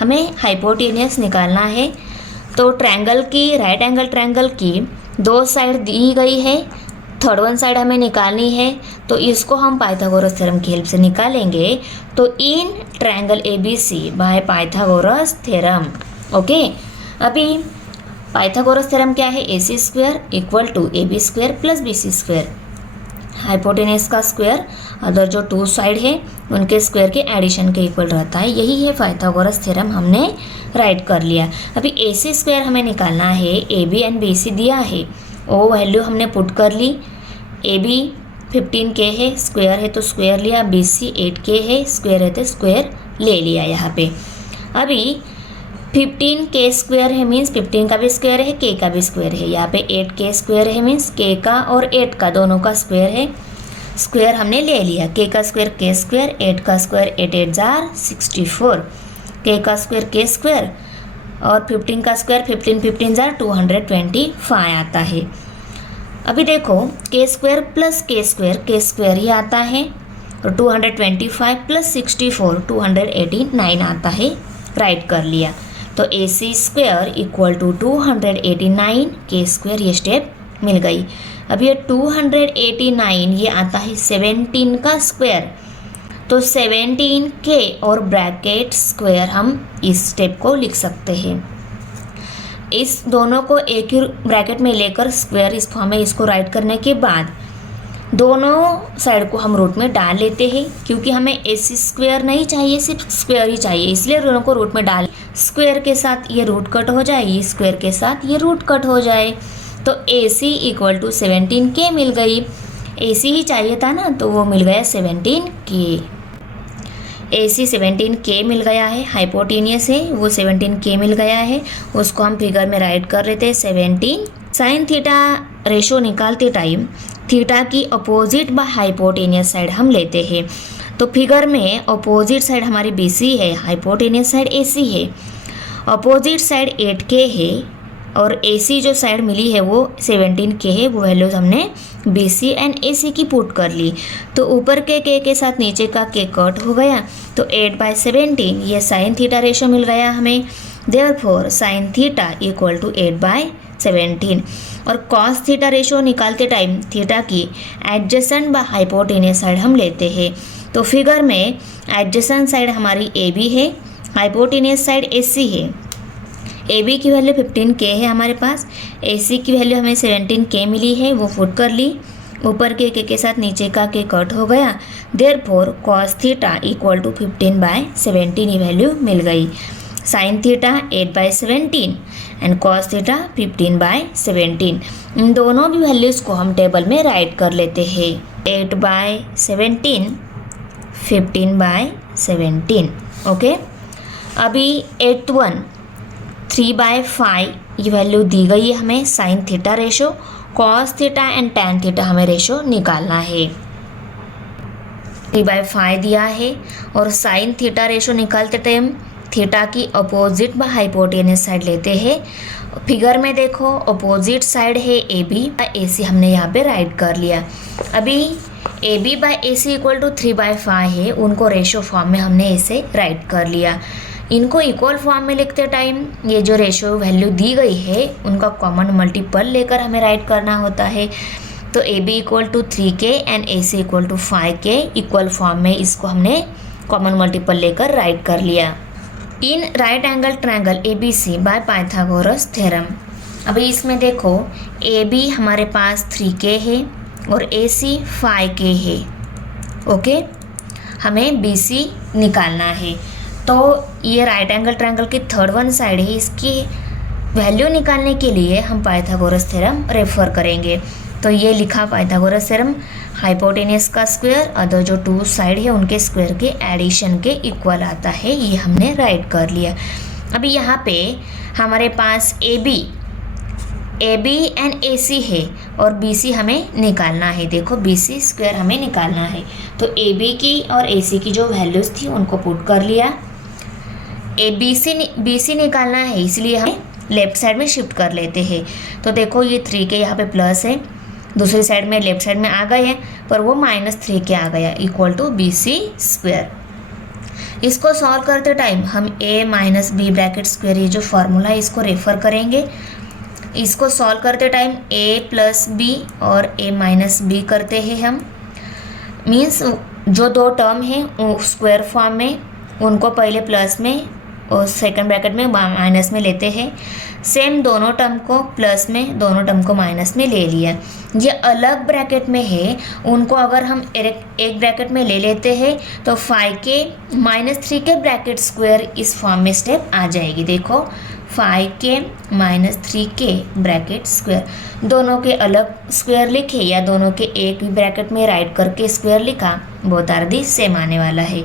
हमें हाइपोटेनियस निकालना है। तो ट्रायंगल की, राइट एंगल ट्रायंगल की दो साइड दी गई है, थर्ड वन साइड हमें निकालनी है। तो इसको हम पाइथागोरस थ्योरम की हेल्प से निकालेंगे। तो in triangle ABC by Pythagoras theorem. Okay, अभी पाइथागोरस थ्योरम क्या है? AC² equal to AB² plus BC²। Hypotenuse का स्क्वायर अदर जो टू साइड है उनके स्क्वायर के एडिशन के इक्वल रहता है। यही है पाइथागोरस थ्योरम, हमने राइट कर लिया। अभी AC² हमें निकालना है। AB एंड BC दिया है, वो वैल्यू हमने पुट कर ली। AB 15K है, स्क्वायर है तो स्क्वायर लिया। BC 8K है, स्क्वायर है तो स्क्वायर ले लिया यहाँ पे। अभी 15K² है मीन्स 15 का भी स्क्वायर है, K का भी स्क्वायर है। यहाँ पे 8K² है मीन्स K का और 8 का दोनों का स्क्वायर है। स्क्वायर हमने ले लिया, K का स्क्वायर K², 8 का स्क्वायर 8 8 जार 64, K का स्क्वायर K² और 15 का स्क्वायर 15 15 जार 225 आता है। अभी देखो K² प्लस K² ही आता है और 225 प्लस 64 289 आता है। राइट कर लिया। तो AC² इक्वल टू 289 K² ये स्टेप मिल गई। अब ये 289 ये आता है 17 का स्क्वायर, तो 17K और ब्रैकेट स्क्वायर हम इस स्टेप को लिख सकते हैं। इस दोनों को एक ही ब्रैकेट में लेकर स्क्वायर इस फॉर्म में इसको राइट करने के बाद दोनों साइड को हम रूट में डाल लेते हैं, क्योंकि हमें AC² नहीं चाहिए, सिर्फ स्क्वायर ही चाहिए, इसलिए दोनों को रूट में डाल। स्क्वायर के साथ ये रूट कट हो जाए, स्क्वायर के साथ ये रूट कट हो जाए। तो AC इक्वल टू 17K मिल गई। AC ही चाहिए था ना, तो वो मिल गया 17K। AC 17K मिल गया है, हाइपोटेनियस है वो 17K मिल गया है, उसको हम फिगर में राइट कर लेते हैं 17। साइन थीटा रेशो निकालते टाइम थीटा की अपोजिट व हाइपोटेनियस साइड हम लेते हैं। तो फिगर में अपोजिट साइड हमारी BC है, हाइपोटेनियस साइड AC है। अपोजिट साइड 8K है और AC जो साइड मिली है वो 17K है। वो वैल्यूज हमने BC एंड AC की पुट कर ली। तो ऊपर के K के साथ नीचे का K कट हो गया, तो 8/17 ये साइन थीटा रेशो मिल गया हमें। Therefore sine theta equal to 8/17। और कॉस थीटा रेशो निकालते टाइम थीटा की एडजेसेंट व हाइपोटेनियस साइड हम लेते हैं। तो फिगर में एडजेसेंट साइड हमारी AB है, हाइपोटेनियस साइड AC है। AB की वैल्यू 15K है हमारे पास, AC की वैल्यू हमें 17K मिली है, वो पुट कर ली। ऊपर के K के साथ नीचे का K कट हो गया। Therefore cos theta equal to 15/17 ये वैल्यू मिल गई। Sine theta 8/17 and cos theta 15/17। इन दोनों भी वैल्यूज़ को हम टेबल में राइट कर लेते हैं। 8/17 15/17। ओके, अभी 8th वन 3/5 ये वैल्यू दी गई है हमें। Sign theta ratio, cos theta and tan theta हमें रेशो निकालना है। 3/5 दिया है और साइन थीटा रेशो निकालते टाइम थीटा की अपोजिट व हाइपोटेनियस साइड लेते हैं फिगर में देखो अपोजिट साइड है ए बी बाई ए सी, हमने यहाँ पे राइट कर लिया। अभी A B by A C equal to 3/5 है, उनको रेशो फॉर्म में हमने ऐसे राइट कर लिया। इनको इक्वल फॉर्म में लिखते टाइम ये जो रेशो वैल्यू दी गई है उनका कॉमन मल्टीपल लेकर हमें राइट करना होता है। तो A B equal to 3k and A C equal to 5k equal form में इसको हमने कॉमन मल्टीपल लेकर राइट कर लिया। In right angle triangle A B C by Pythagoras theorem. अभी इसमें देखो ए बी हमारे पास 3k है और ए सी 5k है। ओके, हमें बी सी निकालना है। तो ये राइट एंगल ट्रायंगल की थर्ड वन साइड है, इसकी वैल्यू निकालने के लिए हम पाइथागोरस थ्योरम रेफर करेंगे। तो ये लिखा पाइथागोरस थ्योरम, हाइपोटेनस का स्क्वायर अदर जो टू साइड है उनके स्क्वायर के एडिशन के इक्वल आता है, ये हमने राइट कर लिया। अभी यहाँ पे हमारे पास A B and A C है और बी सी हमें निकालना है। देखो बी सी स्क्वायर हमें निकालना है, तो ए बी की और ए सी की जो वैल्यूज़ थी उनको पुट कर लिया। बी सी निकालना है, इसलिए हम लेफ्ट साइड में शिफ्ट कर लेते हैं। तो देखो ये 3k यहाँ पे प्लस है, दूसरी साइड में लेफ्ट साइड में आ गए हैं, पर वो -3k आ गया equal to B C square. इसको सॉल्व करते टाइम हम a minus B bracket square, ये जो फार्मूला है इसको रेफर करेंगे। इसको सॉल्व करते टाइम a प्लस बी और a माइनस बी करते हैं हम, मीन्स जो दो टर्म हैं स्क्वायर फॉर्म में उनको पहले प्लस में और सेकंड ब्रैकेट में माइनस में लेते हैं। सेम दोनों टर्म को प्लस में, दोनों टर्म को माइनस में ले लिया। ये अलग ब्रैकेट में है, उनको अगर हम एक ब्रैकेट में ले लेते हैं तो 5k minus 3k bracket square इस फॉर्म में स्टेप आ जाएगी। देखो 5k minus 3k bracket square, दोनों के अलग स्क्वायर लिखे या दोनों के एक ही ब्रैकेट में राइट करके स्क्वायर लिखा, बोथ आर दी सेम आने वाला है।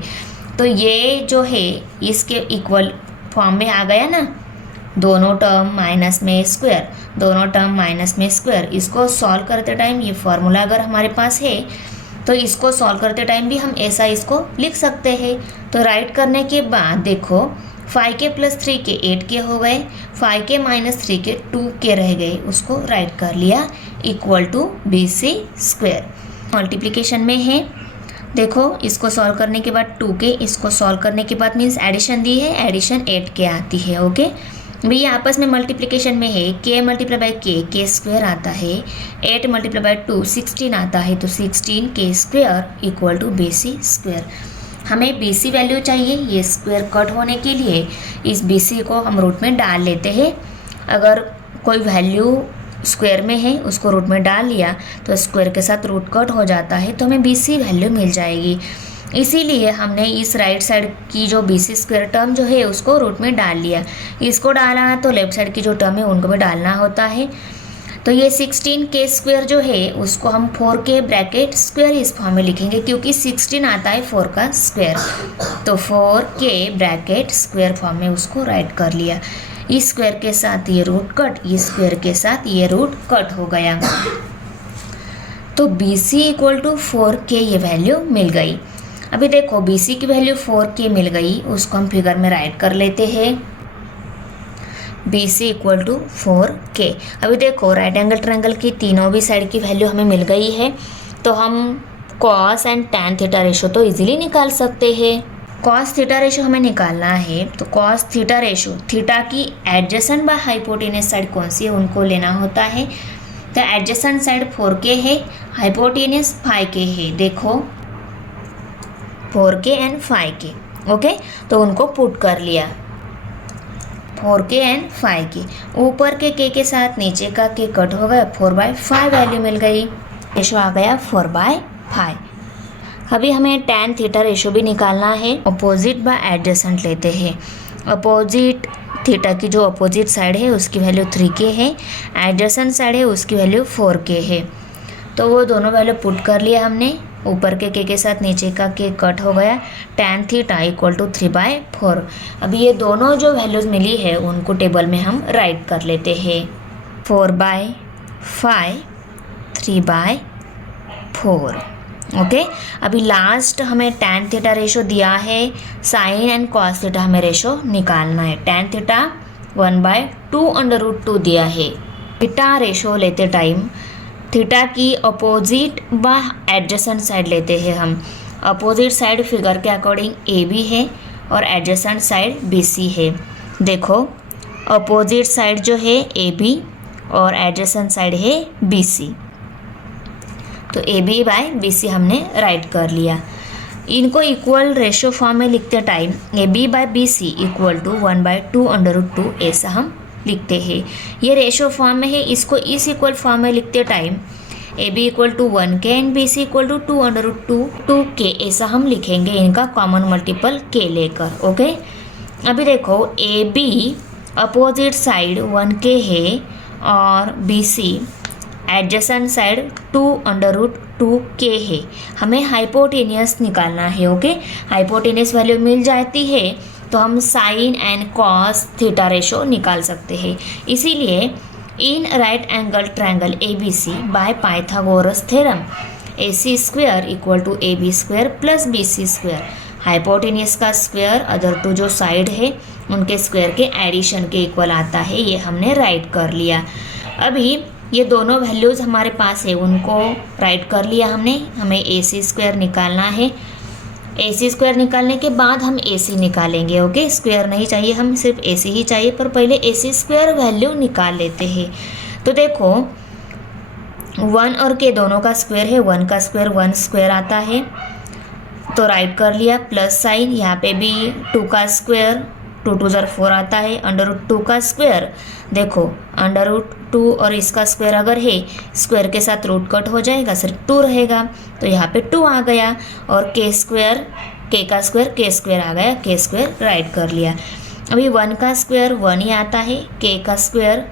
तो ये जो है इसके इक्वल फॉर्म में आ गया ना, दोनों टर्म माइनस में स्क्वायर, दोनों टर्म माइनस में स्क्वायर। इसको सॉल्व करते टाइम ये फार्मूला अगर हमारे पास है तो इसको सॉल्व करते टाइम भी हम ऐसा इसको लिख सकते हैं। तो राइट करने के बाद देखो 5k प्लस 3k 8k हो गए, 5k माइनस 3k 2k रह गए, उसको राइट कर लिया equal to B C square. Multiplication में है, देखो इसको सॉल्व करने के बाद 2k, इसको सॉल्व करने के बाद मीन्स एडिशन दी है, एडिशन 8k आती है। ओके भैया आपस में मल्टीप्लिकेशन में है, k multiply by k square आता है, 8 मल्टीप्लाई बाई 2 16 आता है, तो 16k square equal to B C square. हमें बी सी वैल्यू चाहिए, ये स्क्वायर कट होने के लिए इस बी सी को हम रूट में डाल लेते हैं। अगर कोई वैल्यू स्क्वायर में है उसको रूट में डाल लिया तो स्क्वायर के साथ रूट कट हो जाता है, तो हमें बी सी वैल्यू मिल जाएगी। इसीलिए हमने इस राइट साइड की जो बी सी स्क्वायर टर्म जो है उसको रूट में डाल लिया। इसको डाला तो लेफ्ट साइड की जो टर्म है उनको भी डालना होता है। तो ये 16k स्क्वायर जो है उसको हम 4k ब्रैकेट स्क्वायर इस फॉर्म में लिखेंगे, क्योंकि 16 आता है 4 का स्क्वायर, तो 4k ब्रैकेट स्क्वायर फॉर्म में उसको राइट कर लिया। इस स्क्वायर के साथ ये रूट कट, इस स्क्वायर के साथ ये रूट कट हो गया, तो B C equal to 4k ये वैल्यू मिल गई। अभी देखो बी सी की वैल्यू 4k मिल गई, उसको हम फिगर में राइट कर लेते हैं, B C equal to 4k। अभी देखो राइट एंगल ट्रायंगल की तीनों भी साइड की वैल्यू हमें मिल गई है, तो हम cos and tan theta ratio तो इजीली निकाल सकते हैं। कॉस थीटा रेशो हमें निकालना है, तो कॉस थीटा रेशो, थीटा की एडजेसेंट बाय हाइपोटेनस साइड कौन सी है उनको लेना होता है। तो एडजेसेंट साइड 4k है, हाइपोटेनस 5k है। देखो 4k एंड 5k, ओके, तो उनको पुट कर लिया 4k एंड 5k। ऊपर के k के साथ नीचे का k कट हो गया, 4/5 वैल्यू मिल गई, रेशो आ गया 4/5। अभी हमें टैन थीटा रेशो भी निकालना है, अपोजिट बाय एडजेसेंट लेते हैं। अपोजिट थीटा की जो अपोजिट साइड है उसकी वैल्यू 3k है, एडजेसेंट साइड है उसकी वैल्यू 4k है, तो वो दोनों वैल्यू पुट कर लिया हमने। ऊपर के k के साथ नीचे का k कट हो गया, टैन थीटा इक्वल टू 3/4। अभी ये दोनों जो वैल्यूज़ मिली है उनको टेबल में हम राइट कर लेते हैं, 4/5 3/4। ओके, अभी लास्ट हमें टैन थीटा रेशो दिया है, साइन एंड कॉस थीटा हमें रेशो निकालना है। टैन थीटा 1/2√2 दिया है। थीटा रेशो लेते टाइम थीटा की अपोजिट व एडजेसेंट साइड लेते हैं हम। अपोजिट साइड फिगर के अकॉर्डिंग ए बी है और एडजेसेंट साइड बी सी है। देखो अपोजिट साइड जो है ए बी और एडजेसेंट साइड है बी सी, तो A B by B C हमने राइट कर लिया। इनको इक्वल रेशो फॉर्म में लिखते time A B by B C equal to 1/2√2 ऐसा हम लिखते हैं। ये रेशो फॉर्म में है, इसको इस इक्वल फॉर्म में लिखते time A B equal to 1k and B C equal to 2√2k ऐसा हम लिखेंगे, इनका कॉमन मल्टीपल k लेकर। ओके, अभी देखो A be opposite side 1k है और B C adjacent side 2√2k है। हमें हाइपोटेनियस निकालना है। ओके, हाइपोटेनियस वैल्यू मिल जाती है तो हम sine and cos theta ratio निकाल सकते हैं। इसीलिए इन right angle triangle ABC by Pythagoras theorem AC² equal to AB² plus BC², hypotenuse का स्क्वायर अदर टू जो साइड है उनके स्क्वायर के एडिशन के इक्वल आता है। ये हमने राइट कर लिया। अभी ये दोनों वैल्यूज़ हमारे पास है, उनको राइट कर लिया हमने। हमें AC² निकालना है। AC² निकालने के बाद हम AC निकालेंगे। ओके, स्क्वायर नहीं चाहिए, हम सिर्फ AC ही चाहिए, पर पहले AC² वैल्यू निकाल लेते हैं। तो देखो 1 और k दोनों का स्क्वायर है, 1 का स्क्वायर 1 स्क्वायर आता है, तो राइट कर लिया। प्लस साइन, यहाँ पे भी 2 का स्क्वायर 2 2 4 आता है, √2 का स्क्वायर देखो √2 और इसका स्क्वायर अगर है स्क्वायर के साथ रूट कट हो जाएगा, सिर्फ 2 रहेगा, तो यहाँ पे 2 आ गया और k का स्क्वायर k² आ गया, k² राइट कर लिया। अभी 1 का स्क्वायर 1 ही आता है, k का स्क्वायर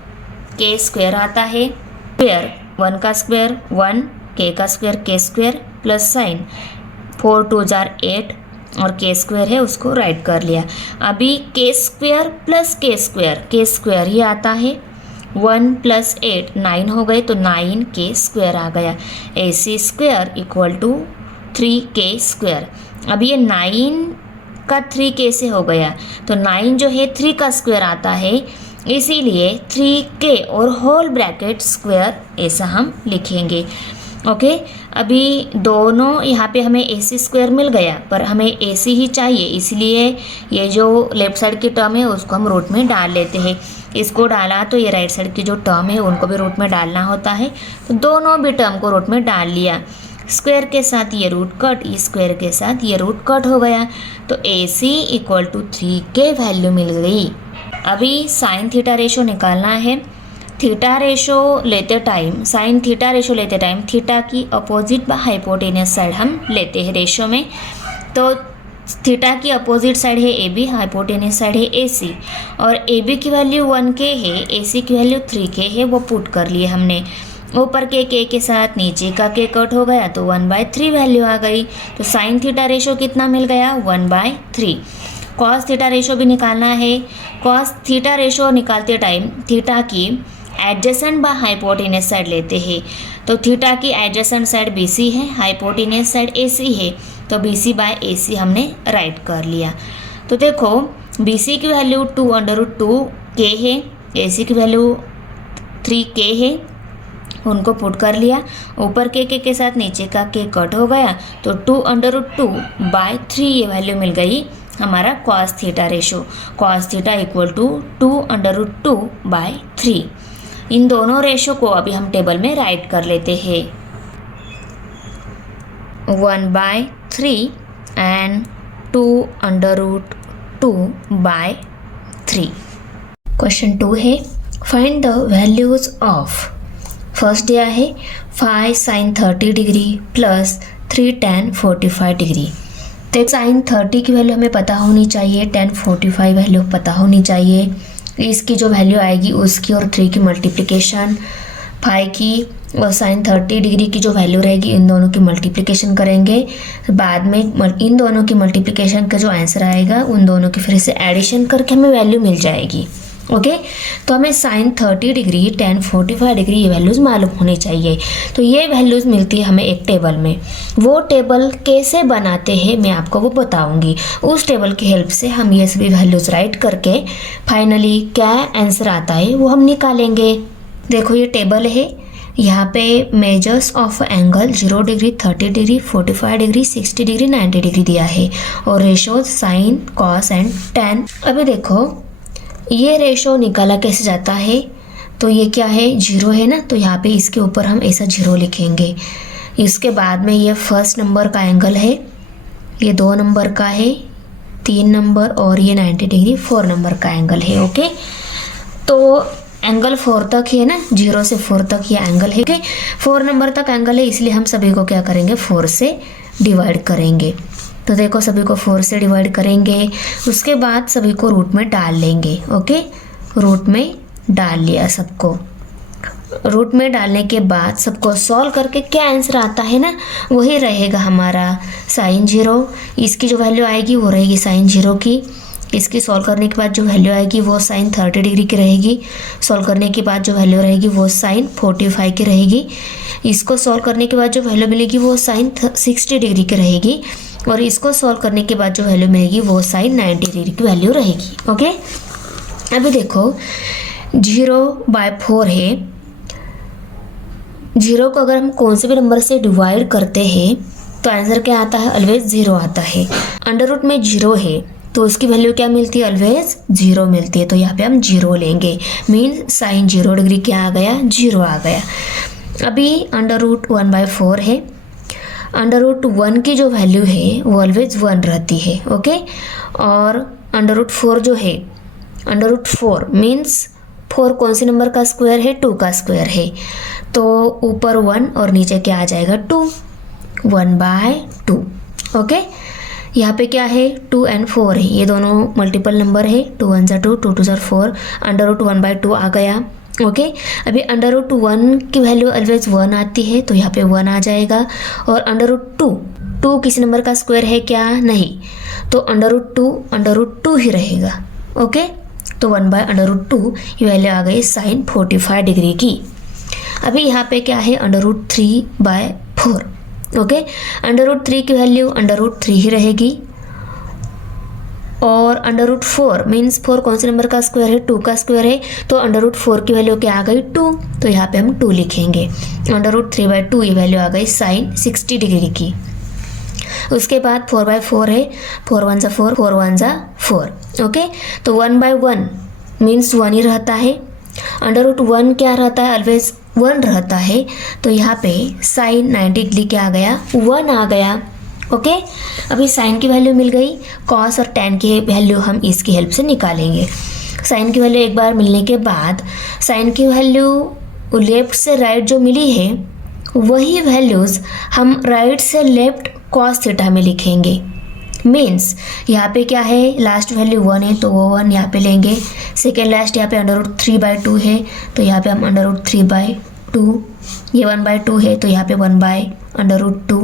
k² आता है, स्क्वायर 1 का स्क्वायर 1, k का स्क्वायर k² प्लस साइन 4 2 8 और k² है उसको राइट कर लिया। अभी k² प्लस k² ही आता है, 1 + 8 9 हो गए, तो 9k² आ गया। AC² equal to 3k²। अब ये 9 का 3k से हो गया, तो 9 जो है 3 का स्क्वायर आता है, इसीलिए 3k और होल ब्रैकेट स्क्वायर ऐसा हम लिखेंगे। ओके, अभी दोनों यहाँ पे हमें AC² मिल गया, पर हमें AC ही चाहिए, इसलिए ये जो लेफ्ट साइड की टर्म है उसको हम रूट में डाल लेते हैं। इसको डाला तो ये राइट साइड की जो टर्म है उनको भी रूट में डालना होता है, तो दोनों भी टर्म को रूट में डाल लिया। स्क्वायर के साथ ये रूट कट, इस स्क्वायर के साथ ये रूट कट हो गया, तो AC equal to 3k value मिल गई। अभी साइन थीटा रेशो निकालना है। थीटा रेशो लेते टाइम साइन थीटा रेशो लेते टाइम थीटा की अपोजिट व हाइपोटेनियस साइड हम लेते हैं रेशो में। तो थीटा की अपोजिट साइड है AB, हाइपोटेनियस साइड है AC, और AB की वैल्यू 1k है, AC की वैल्यू 3k है, वो पुट कर लिए हमने। ऊपर के k के साथ नीचे का k कट हो गया, तो 1/3 वैल्यू आ गई। तो साइन थीटा रेशो कितना मिल गया, 1/3। कॉस थीटा रेशो भी निकालना है। कॉस थीटा रेशो निकालते टाइम थीटा की एडजेसेंट व हाइपोटेनियस साइड लेते हैं। तो थीटा की एडजेसेंट साइड BC है, हाइपोटेनियस साइड AC है, तो BC/AC हमने राइट कर लिया। तो देखो BC की वैल्यू 2√2k है, AC की वैल्यू 3k है, उनको पुट कर लिया। ऊपर के साथ नीचे का k कट हो गया, तो 2√2/3 ये वैल्यू मिल गई हमारा cos theta ratio. Cos theta equal to 2√2/3। इन दोनों रेशो को अभी हम टेबल में राइट कर लेते हैं। 1/3 एंड 2√2/3। क्वेश्चन 2 है, find the values of. First दिया है 5 sin 30 degree plus 3 tan 45 degree. तो साइन 30 की वैल्यू हमें पता होनी चाहिए, tan 45 वैल्यू पता होनी चाहिए। इसकी जो वैल्यू आएगी उसकी और 3 की मल्टीप्लिकेशन, 5 की और साइन 30 डिग्री की जो वैल्यू रहेगी इन दोनों की मल्टीप्लिकेशन करेंगे। बाद में इन दोनों की मल्टीप्लिकेशन का जो आंसर आएगा उन दोनों की फिर से एडिशन करके हमें वैल्यू मिल जाएगी। ओके तो हमें साइन 30 डिग्री, टेन 45 डिग्री ये वैल्यूज़ मालूम होनी चाहिए। तो ये वैल्यूज़ मिलती है हमें एक टेबल में। वो टेबल कैसे बनाते हैं मैं आपको वो बताऊंगी। उस टेबल की हेल्प से हम ये सभी वैल्यूज़ राइट करके फाइनली क्या आंसर आता है वो हम निकालेंगे। देखो ये टेबल है, यहाँ पे measures of angle 0 degree, 30 degree, 45 degree, 60 degree, 90 degree दिया है और ratios sine, cos and tan. अभी देखो ये रेशो निकाला कैसे जाता है, तो ये क्या है 0 है ना, तो यहाँ पे इसके ऊपर हम ऐसा 0 लिखेंगे। इसके बाद में ये फर्स्ट नंबर का एंगल है, ये 2 नंबर का है, 3 नंबर और ये 90 डिग्री 4 नंबर का एंगल है। ओके तो एंगल 4 तक ही है ना, 0 से 4 तक ये एंगल है। ओके 4 नंबर तक एंगल है, इसलिए हम सभी को क्या करेंगे 4 से डिवाइड करेंगे। तो देखो सभी को 4 से डिवाइड करेंगे, उसके बाद सभी को रूट में डाल लेंगे। ओके रूट में डाल लिया सबको। रूट में डालने के बाद सबको सॉल्व करके क्या आंसर आता है ना वही रहेगा हमारा साइन 0। इसकी जो वैल्यू आएगी वो रहेगी साइन 0 की। इसकी सॉल्व करने के बाद जो वैल्यू आएगी वो साइन 30 डिग्री की रहेगी। सॉल्व करने के बाद जो वैल्यू रहेगी वो साइन 45 की रहेगी। इसको सॉल्व करने के बाद जो वैल्यू मिलेगी वो साइन 60 डिग्री की रहेगी और इसको सॉल्व करने के बाद जो वैल्यू मिलेगी वो साइन 90 डिग्री की वैल्यू रहेगी। ओके अभी देखो 0/4 है। 0 को अगर हम कौन से भी नंबर से डिवाइड करते हैं तो आंसर क्या आता है, ऑलवेज 0 आता है। अंडर रूट में 0 है तो उसकी वैल्यू क्या मिलती है, ऑलवेज 0 मिलती है। तो यहाँ पे हम 0 लेंगे, मीन साइन 0 डिग्री क्या आ गया, 0 आ गया। अभी अंडर रूट 1/4 है। अंडर रूट 1 की जो वैल्यू है वो ऑलवेज 1 रहती है। ओके और अंडर रूट 4 जो है, अंडर रूट 4 मीन्स 4 कौन सी नंबर का स्क्वायर है, 2 का स्क्वायर है। तो ऊपर 1 और नीचे क्या आ जाएगा 2, 1/2। ओके यहाँ पे क्या है 2 and 4 है, ये दोनों मल्टीपल नंबर है। 2 1 जा 2, 2 2 जा 4, अंडर रूट 1/2 आ गया। ओके अभी अंडर रूट 1 की वैल्यू ऑलवेज 1 आती है तो यहाँ पे 1 आ जाएगा। और अंडर रूट 2 किसी नंबर का स्क्वायर है क्या, नहीं, तो अंडर रूट 2 ही रहेगा। ओके तो 1/√2 ये वैल्यू आ गई साइन 45 डिग्री की। अभी यहाँ पे क्या है under root 3/4। Okay under root 3 की वैल्यू अंडर रूट 3 ही रहेगी। और अंडर रूट 4 मीन्स 4 कौन से नंबर का स्क्वायर है, 2 का स्क्वायर है। तो अंडर रूट 4 की वैल्यू क्या आ गई 2, तो यहाँ पे हम 2 लिखेंगे। अंडर रूट 3/2 ये वैल्यू आ गई साइन 60 डिग्री की। उसके बाद 4/4 है, 4 1 जा 4, 4 1 जा 4। ओके तो 1/1 मीन्स 1 ही रहता है। अंडर रूट 1 क्या रहता है, ऑलवेज 1 रहता है। तो यहाँ पे साइन 90 डिग्री क्या आ गया, 1 आ गया। ओके अभी साइन की वैल्यू मिल गई, कॉस और टैन की वैल्यू हम इसकी हेल्प से निकालेंगे। साइन की वैल्यू एक बार मिलने के बाद साइन की वैल्यू लेफ्ट से राइट जो मिली है वही वैल्यूज़ हम राइट से लेफ्ट कॉस थीटा में लिखेंगे। मीन्स यहाँ पे क्या है लास्ट वैल्यू 1 है तो वो 1 यहाँ पे लेंगे। सेकेंड लास्ट यहाँ पे अंडर रूट 3/2 है तो यहाँ पे हम अंडर रूट 3/2, ये 1/2 है तो यहाँ पे 1/√2,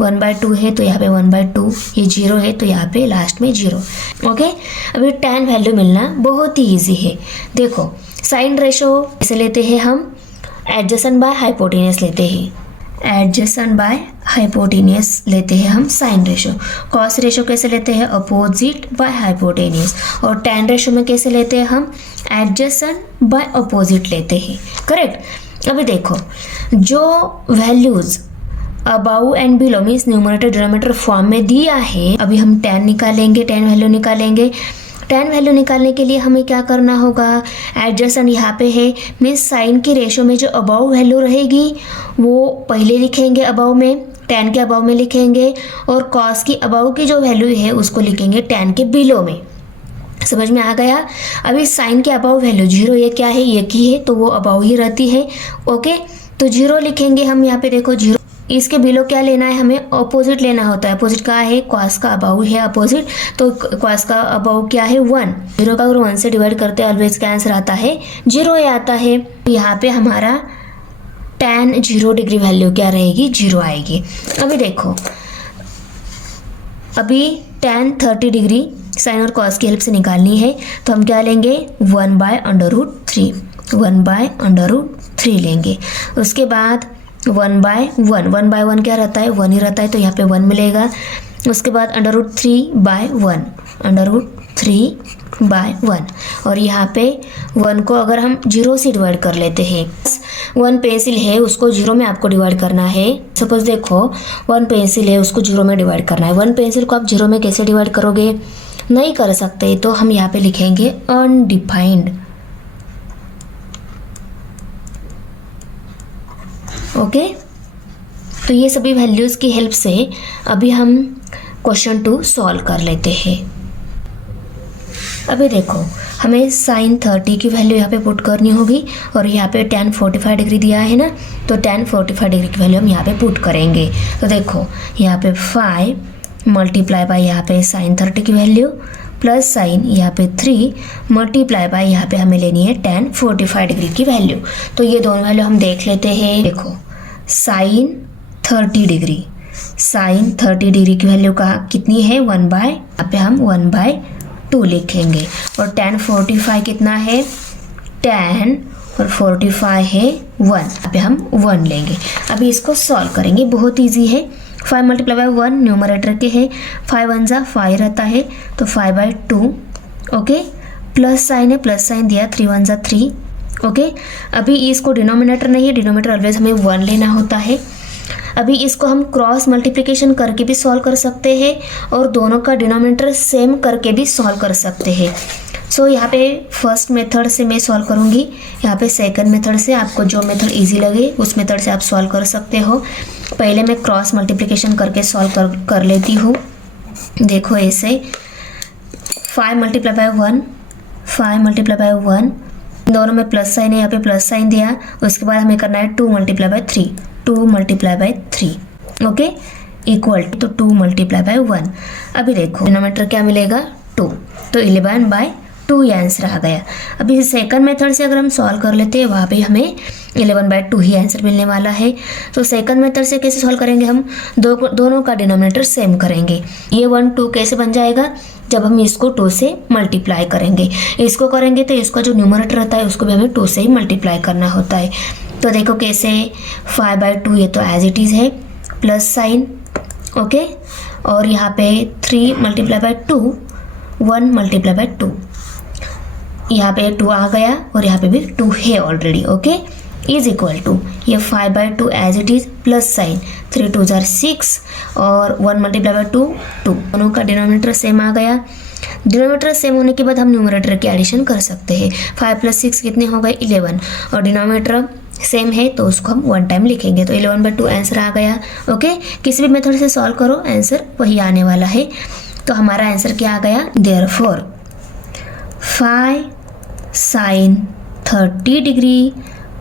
1/2 है तो यहाँ पे 1/2, ये 0 है तो यहाँ पे लास्ट में 0। ओके अभी tan वैल्यू मिलना बहुत ही ईजी है। देखो साइन रेशो कैसे लेते हैं हम, एडजेसेंट बाय हाइपोटेनियस लेते हैं, एडजेसेंट बाय हाइपोटेनियस लेते हैं हम साइन रेशो। कॉस रेशो कैसे लेते हैं, अपोजिट बाय हाइपोटेनियस। और tan रेशो में कैसे लेते हैं हम, एडजेसेंट बाय अपोजिट लेते हैं। करेक्ट। अभी देखो जो values about and below means numerator denominator form में दिया है, अभी हम tan निकालेंगे, tan वैल्यू निकालेंगे। tan वैल्यू निकालने के लिए हमें क्या करना होगा, एडजेसेंट यहाँ पे है मीन्स साइन की रेशो में जो अबाउ वैल्यू रहेगी वो पहले लिखेंगे अबाउ में, tan के अबाउ में लिखेंगे। और कॉस की अबाउ की जो वैल्यू है उसको लिखेंगे tan के बिलो में। समझ में आ गया। अभी साइन के अबाउ वैल्यू 0 ये क्या है, ये की है तो वो अबाउ ही रहती है। ओके तो 0 लिखेंगे हम यहाँ पे। देखो 0, इसके बिलो क्या लेना है, हमें अपोजिट लेना होता है। अपोजिट क्या है, कॉस का अबाउ है अपोजिट, तो कॉस का अबाउ क्या है 1। 0 का अगर 1 से डिवाइड करते हैं ऑलवेज का आंसर आता है 0 ही आता है। यहाँ पे हमारा tan 0 डिग्री वैल्यू क्या रहेगी, 0 आएगी। अभी देखो अभी tan 30 डिग्री साइन और कॉस की हेल्प से निकालनी है तो हम क्या लेंगे 1/√3, 1/√3 लेंगे। उसके बाद 1/1 क्या रहता है, 1 ही रहता है तो यहाँ पे 1 मिलेगा। उसके बाद √3/1, √3/1 और यहाँ पे 1 को अगर हम 0 से डिवाइड कर लेते हैं, 1 पेंसिल है उसको 0 में आपको डिवाइड करना है। सपोज देखो 1 पेंसिल है उसको 0 में डिवाइड करना है। 1 पेंसिल को आप 0 में कैसे डिवाइड करोगे, नहीं कर सकते, तो हम यहाँ पे लिखेंगे अनडिफाइंड। ओके, तो ये सभी वैल्यूज़ की हेल्प से अभी हम क्वेश्चन 2 सॉल्व कर लेते हैं। अभी देखो हमें sin 30 की वैल्यू यहाँ पे पुट करनी होगी और यहाँ पे tan 45 डिग्री दिया है ना, तो tan 45 डिग्री की वैल्यू हम यहाँ पे पुट करेंगे। तो देखो यहाँ पे 5 मल्टीप्लाई बाय यहाँ पे sin 30 की वैल्यू प्लस साइन यहाँ पे 3 मल्टीप्लाई बाय यहाँ पे हमें लेनी है tan 45 डिग्री की वैल्यू। तो ये दोनों वैल्यू हम देख लेते हैं। देखो sin 30 डिग्री, sin 30 डिग्री की वैल्यू का कितनी है 1 बाय, यहाँ पे हम 1/2 लिखेंगे। और tan 45 कितना है, tan और 45 है 1, यहाँ पे हम 1 लेंगे। अभी इसको सॉल्व करेंगे, बहुत इजी है। 5 मल्टीप्लाई बाय 1 न्यूमरेटर के है, 5 1 जा 5 रहता है तो 5/2। ओके, प्लस साइन है, प्लस साइन दिया, 3 1 जा 3। ओके, अभी इसको डिनोमिनेटर नहीं है, डिनोमिनेटर ऑलवेज हमें 1 लेना होता है। अभी इसको हम क्रॉस मल्टीप्लिकेशन करके भी सॉल्व कर सकते हैं और दोनों का डिनोमिनेटर सेम करके भी सॉल्व कर सकते हैं। सो यहाँ पे फर्स्ट मेथड से मैं सॉल्व करूँगी, यहाँ पे सेकंड मेथड से, आपको जो मेथड इजी लगे उस मेथड से आप सॉल्व कर सकते हो। पहले मैं क्रॉस मल्टीप्लिकेशन करके सॉल्व कर लेती हूँ। देखो ऐसे 5 मल्टीप्लाई बाय 1, 5 मल्टीप्लाई बाय 1, दोनों में प्लस साइन है, यहाँ पे प्लस साइन दिया। उसके बाद हमें करना है 2 multiply by 3, 2 multiply by 3। Okay, equal तो 2 मल्टीप्लाई बाय 1। अभी देखो डिनोमिनेटर क्या मिलेगा 2, तो 11/2 ये आंसर आ गया। अभी सेकंड मेथड से अगर हम सॉल्व कर लेते हैं वहाँ पे हमें 11/2 ही आंसर मिलने वाला है। तो सेकंड मेथड से कैसे सॉल्व करेंगे, हम दोनों का डिनोमिनेटर सेम करेंगे। ये 1 2 कैसे बन जाएगा, जब हम इसको 2 से मल्टीप्लाई करेंगे। इसको करेंगे तो इसका जो न्यूमरेटर रहता है उसको भी हमें 2 से ही मल्टीप्लाई करना होता है। तो देखो कैसे 5/2 ये तो एज इट इज़ है, प्लस साइन। ओके, और यहाँ पे 3 मल्टीप्लाई बाय 2, 1 मल्टीप्लाई बाय 2, यहाँ पे 2 आ गया और यहाँ पे भी 2 है already. Okay, is equal to ये 5/2 as it is plus sine, 3 2 जार 6 और 1 मल्टीप्लाई बाय 2 2, दोनों का डिनोमिनेटर सेम आ गया। डिनोमिनेटर सेम होने के बाद हम न्यूमरेटर की एडिशन कर सकते हैं। 5 + 6 कितने हो गए 11 और डिनोमिनेटर सेम है तो उसको हम 1 टाइम लिखेंगे। तो 11/2 आंसर आ गया। ओके, किसी भी मेथड से सॉल्व करो आंसर वही आने वाला है। तो हमारा आंसर क्या आ गया, therefore 5 sin 30 degree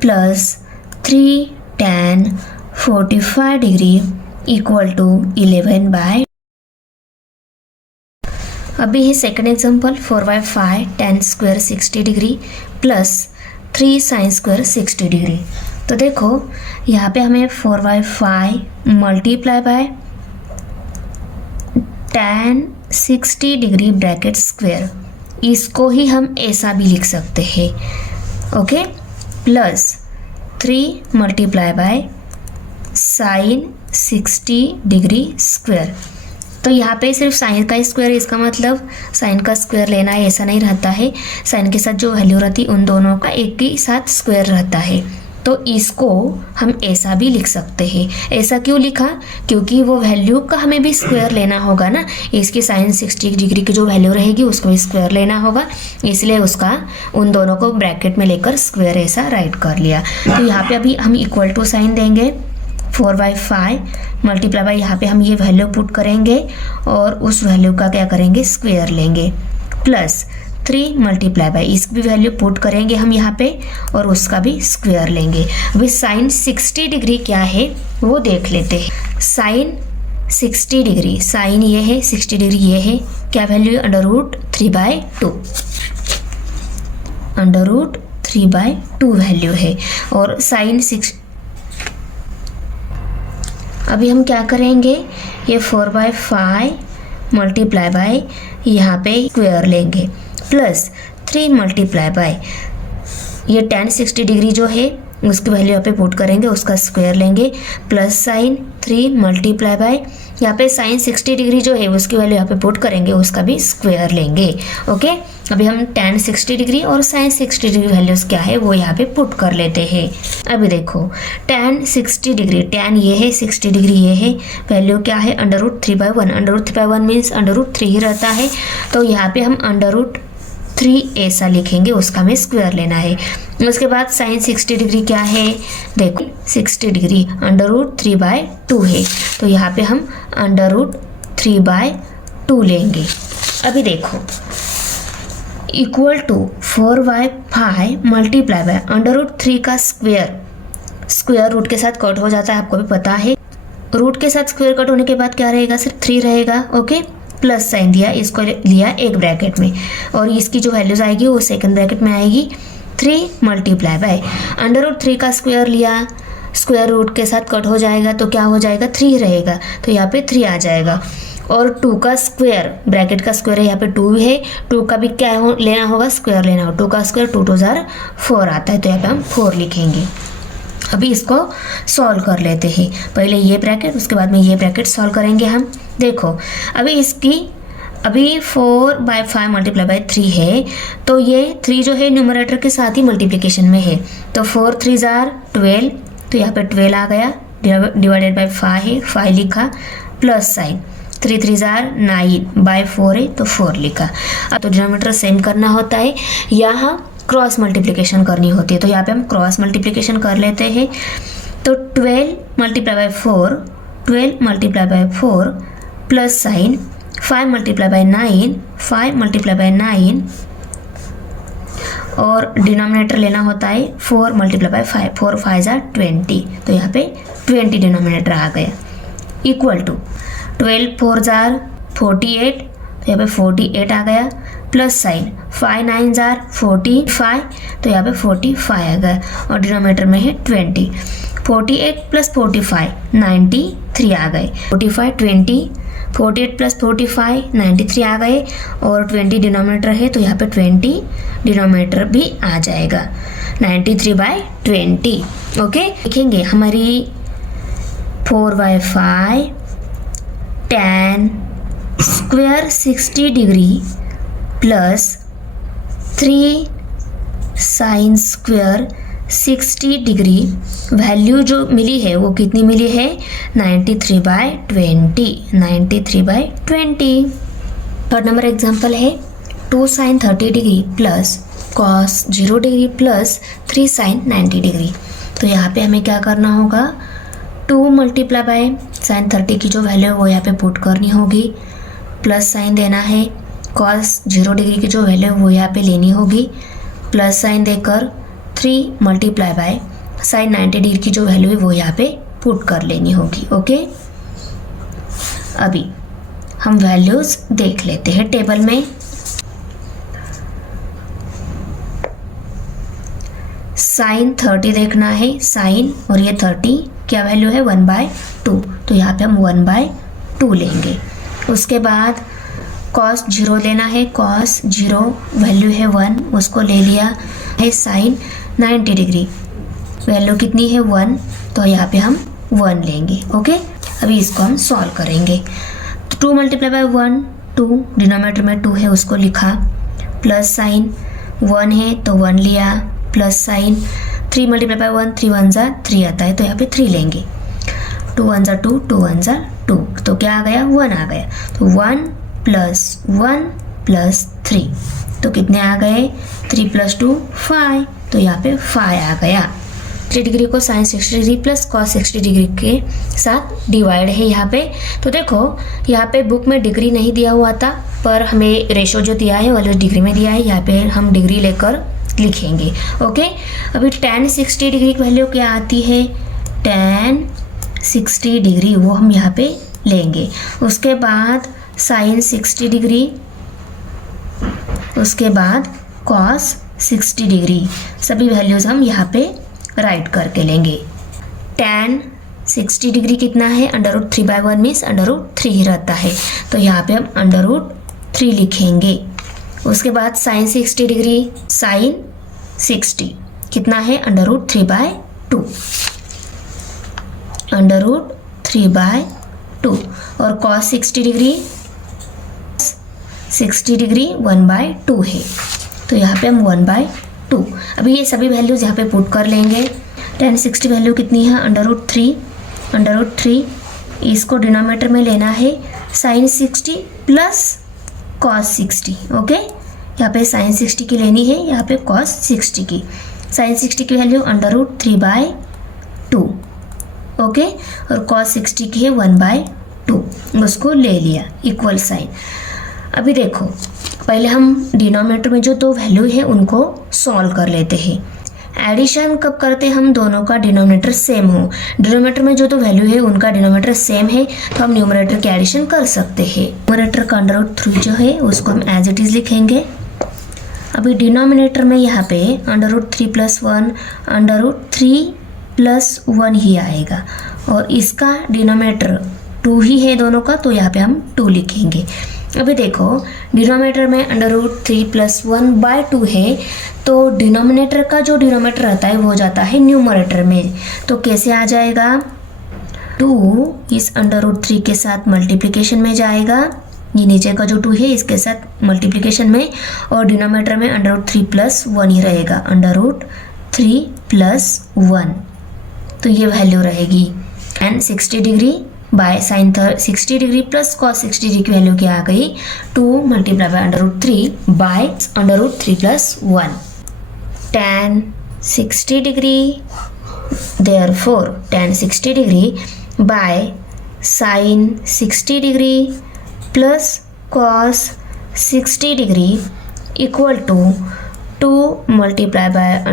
plus 3 tan 45 degree equal to 11/2। अभी है second example 4/5 tan square 60 degree plus 3 sin square 60 degree. तो देखो यहाँ पे हमें 4/5 multiply by tan 60 degree bracket square, इसको ही हम ऐसा भी लिख सकते हैं। Okay, plus 3 multiply by sin 60 degree square. तो यहाँ पे सिर्फ साइन का स्क्वायर है, इसका मतलब साइन का स्क्वायर लेना है ऐसा नहीं रहता है। साइन के साथ जो वैल्यू रहती है उन दोनों का एक ही साथ स्क्वायर रहता है। तो इसको हम ऐसा भी लिख सकते हैं। ऐसा क्यों लिखा, क्योंकि वो वैल्यू का हमें भी स्क्वायर लेना होगा ना। इसकी साइन 60 डिग्री की जो वैल्यू रहेगी उसको भी स्क्वायर लेना होगा, इसलिए उसका उन दोनों को ब्रैकेट में लेकर स्क्वायर ऐसा राइट कर लिया। तो यहाँ पे अभी हम इक्वल टू साइन देंगे, 4/5 मल्टीप्लाई बाय यहाँ पे हम ये वैल्यू पुट करेंगे और उस वैल्यू का क्या करेंगे स्क्वायर लेंगे, प्लस 3 मल्टीप्लाई बाय इसकी भी वैल्यू पुट करेंगे हम यहाँ पे और उसका भी स्क्वायर लेंगे। अभी साइन 60 डिग्री क्या है वो देख लेते हैं। साइन 60 डिग्री, साइन ये है, 60 डिग्री ये है, क्या वैल्यू है √3/2, √3/2 वैल्यू है। और साइन 6, अभी हम क्या करेंगे, ये 4/5 मल्टीप्लाई बाय यहाँ पे स्क्वायर लेंगे प्लस 3 मल्टीप्लाई बाय ये tan 60 डिग्री जो है उसकी वैल्यू यहाँ पे पुट करेंगे, उसका स्क्वायर लेंगे प्लस साइन 3 मल्टीप्लाई बाय यहाँ पे साइन 60 डिग्री जो है उसकी वैल्यू यहाँ पे पुट करेंगे, उसका भी स्क्वायर लेंगे। ओके, अभी हम tan 60 डिग्री और साइन 60 डिग्री वैल्यूज़ क्या है वो यहाँ पे पुट कर लेते हैं। अभी देखो tan 60 डिग्री, tan ये है 60 डिग्री ये है, वैल्यू क्या है √3/1, √3/1 मीन्स √3 ही रहता है, तो यहाँ पे हम √3 ऐसा लिखेंगे, उसका हमें स्क्वायर लेना है। उसके बाद साइन 60 डिग्री क्या है, देखो 60 डिग्री √3/2 है, तो यहाँ पे हम √3/2 लेंगे। अभी देखो इक्वल टू 4/5 मल्टीप्लाई बाय √3 का स्क्वायर रूट के साथ कट हो जाता है, आपको भी पता है। रूट के साथ स्क्वायर कट होने के बाद क्या रहेगा, सिर्फ 3 रहेगा। ओके, प्लस साइन दिया, इसको लिया एक ब्रैकेट में और इसकी जो वैल्यूज आएगी वो सेकंड ब्रैकेट में आएगी। 3 मल्टीप्लाई बाय √3 का स्क्वायर लिया, स्क्वायर रूट के साथ कट हो जाएगा तो क्या हो जाएगा 3 रहेगा, तो यहाँ पे 3 आ जाएगा। और 2 का स्क्वायर, ब्रैकेट का स्क्वायर है यहाँ पे 2 है, 2 का भी क्या लेना होगा, स्क्वायर लेना होगा। 2 का स्क्वायर 2 2 जार 4 आता है, तो यहाँ पे हम 4 लिखेंगे। अभी इसको सॉल्व कर लेते हैं, पहले ये ब्रैकेट उसके बाद में ये ब्रैकेट सॉल्व करेंगे हम। देखो अभी 4/5 मल्टीप्लाई बाय 3 है, तो ये 3 जो है न्यूमरेटर के साथ ही मल्टीप्लिकेशन में है, तो 4 3 जार 12, तो यहाँ पे 12 आ गया, डिवाइडेड बाय 5 है, 5 लिखा, प्लस साइन 3 3 जार 9/4 है, तो 4 लिखा। अब तो डिनोमिनेटर सेम करना होता है, यहाँ क्रॉस मल्टीप्लिकेशन करनी होती है, तो यहाँ पे हम क्रॉस मल्टीप्लिकेशन कर लेते हैं। तो 12 multiply by 4 plus sign 5 multiply by 9 और डिनोमिनेटर लेना होता है 4 मल्टीप्लाई बाय 5, 4 5 जार 20, तो यहाँ पे 20 डिनोमिनेटर आ गया। इक्वल टू 12 4 जार 48, तो यहाँ पे 48 आ गया, प्लस साइन 5 9 जार 45, तो यहाँ पे 45 आ गया और डिनोमिनेटर में है 20। 48 प्लस 45 93 आ गए, 45 20, 48 प्लस 45 93 आ गए और 20 डिनोमिनेटर है, तो यहाँ पे 20 डिनोमिनेटर भी आ जाएगा, 93/20। ओके, लिखेंगे हमारी 4/5 tan square 60 degree plus 3 sine square 60 degree, value जो मिली है वो कितनी मिली है 93/20। थर्ड नंबर एग्जांपल है 2 sine 30 degree plus cos 0 degree plus 3 sine 90 degree. तो यहाँ पे हमें क्या करना होगा, 2 मल्टीप्लाई बाय साइन 30 की जो वैल्यू है वो यहाँ पे पुट करनी होगी, प्लस साइन देना है, कॉस 0 डिग्री की जो वैल्यू है वो यहाँ पे लेनी होगी, प्लस साइन देकर 3 मल्टीप्लाई बाय साइन 90 डिग्री की जो वैल्यू है वो यहाँ पे पुट कर लेनी होगी। ओके, अभी हम वैल्यूज देख लेते हैं टेबल में। साइन 30 देखना है, साइन और ये 30 क्या वैल्यू है 1/2, तो यहाँ पे हम 1/2 लेंगे। उसके बाद कॉस 0 लेना है, कॉस 0 वैल्यू है 1, उसको ले लिया है। साइन 90 डिग्री वैल्यू कितनी है 1, तो यहाँ पे हम 1 लेंगे। ओके, अभी इसको हम सॉल्व करेंगे। 2 मल्टीप्लाई बाय 1 2, डिनोमिनेटर में 2 है उसको लिखा, प्लस साइन 1 है तो 1 लिया, plus sine 3 multiply bye 1 3 1 jar 3 आता है, तो यहाँ पे 3 लेंगे। 2 1 जार 2, 2 1 जार 2, तो क्या आ गया 1 आ गया, तो 1 प्लस 1 प्लस 3, तो कितने आ गए 3 + 2 5, तो यहाँ पे 5 आ गया। 3 डिग्री को sine 60 degree plus cos 60 degree के साथ डिवाइड है यहाँ पे। तो देखो यहाँ पे बुक में डिग्री नहीं दिया हुआ था, पर हमें रेशो जो दिया है वो डिग्री में दिया है, यहाँ पे हम डिग्री लेकर लिखेंगे। ओके, अभी tan 60 डिग्री की वैल्यू क्या आती है, tan 60 डिग्री वो हम यहाँ पे लेंगे। उसके बाद साइन 60 डिग्री, उसके बाद कॉस 60 डिग्री, सभी वैल्यूज़ हम यहाँ पे राइट करके लेंगे। tan 60 डिग्री कितना है, √3/1 मीन्स √3 ही रहता है, तो यहाँ पे हम √3 लिखेंगे। उसके बाद साइन 60 डिग्री, साइन 60 कितना है, √3/2, √3/2। और कॉस 60 डिग्री, 60 डिग्री 1/2 है, तो यहाँ पे हम 1/2। अभी ये सभी वैल्यूज़ यहाँ पे पुट कर लेंगे। tan 60 वैल्यू कितनी है, √3, इसको डिनोमिनेटर में लेना है साइन 60 प्लस कॉस 60। ओके, यहाँ पे साइन 60 की लेनी है, यहाँ पे कॉस 60 की। साइन 60 की वैल्यू √3/2, ओके, और कॉस 60 की है 1/2, उसको ले लिया, इक्वल साइन। अभी देखो, पहले हम डिनोमिनेटर में जो दो वैल्यू है उनको सॉल्व कर लेते हैं। एडिशन कब करते हैं, हम दोनों का डिनोमिनेटर सेम हो। डिनोमिनेटर में जो दो वैल्यू है उनका डिनोमिनेटर सेम है तो हम न्यूमरेटर की एडिशन कर सकते हैं। न्यूमरेटर का √3 जो है उसको हम एज इट इज़ लिखेंगे। अभी डिनोमिनेटर में यहाँ पे √3 + 1, √3 + 1 ही आएगा, और इसका डिनोमिनेटर 2 ही है दोनों का, तो यहाँ पे हम 2 लिखेंगे। अभी देखो, डिनोमिनेटर में √3 + 1/2 है, तो डिनोमिनेटर का जो डिनोमिनेटर रहता है वो जाता है न्यूमरेटर में। तो कैसे आ जाएगा, 2 इस √3 के साथ मल्टीप्लिकेशन में जाएगा, ये नीचे का जो 2 है इसके साथ मल्टीप्लिकेशन में, और डिनोमिनेटर में √3 + 1 ही रहेगा, √3 + 1, तो ये वैल्यू रहेगी। And 60 degree by sine 60 degree plus cos 60 degree की वैल्यू क्या आ गई, 2 × √3 bye √3 + 1। tan 60 degree, therefore tan 60 degree by sine 60 degree plus cos 60 degree equal to 2 ×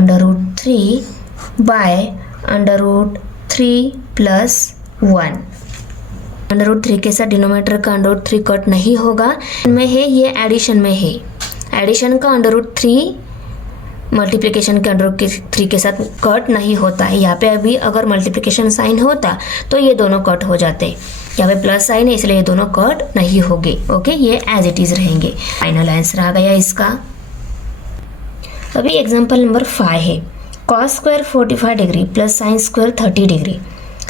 √3 bye √3 + 1। √3 के साथ डिनोमिनेटर का √3 कट नहीं होगा, में है ये एडिशन में है, एडिशन का √3 मल्टीप्लिकेशन के √3 के साथ कट नहीं होता है। यहाँ पे अभी अगर मल्टीप्लिकेशन साइन होता तो ये दोनों कट हो जाते, यहाँ पे प्लस साइन है इसलिए ये दोनों कट नहीं होंगे। ओके, ये एज इट इज़ रहेंगे। फाइनल आंसर आ गया इसका। अभी एग्जाम्पल नंबर 5 है, cos square 45 degree plus sine square 30 degree.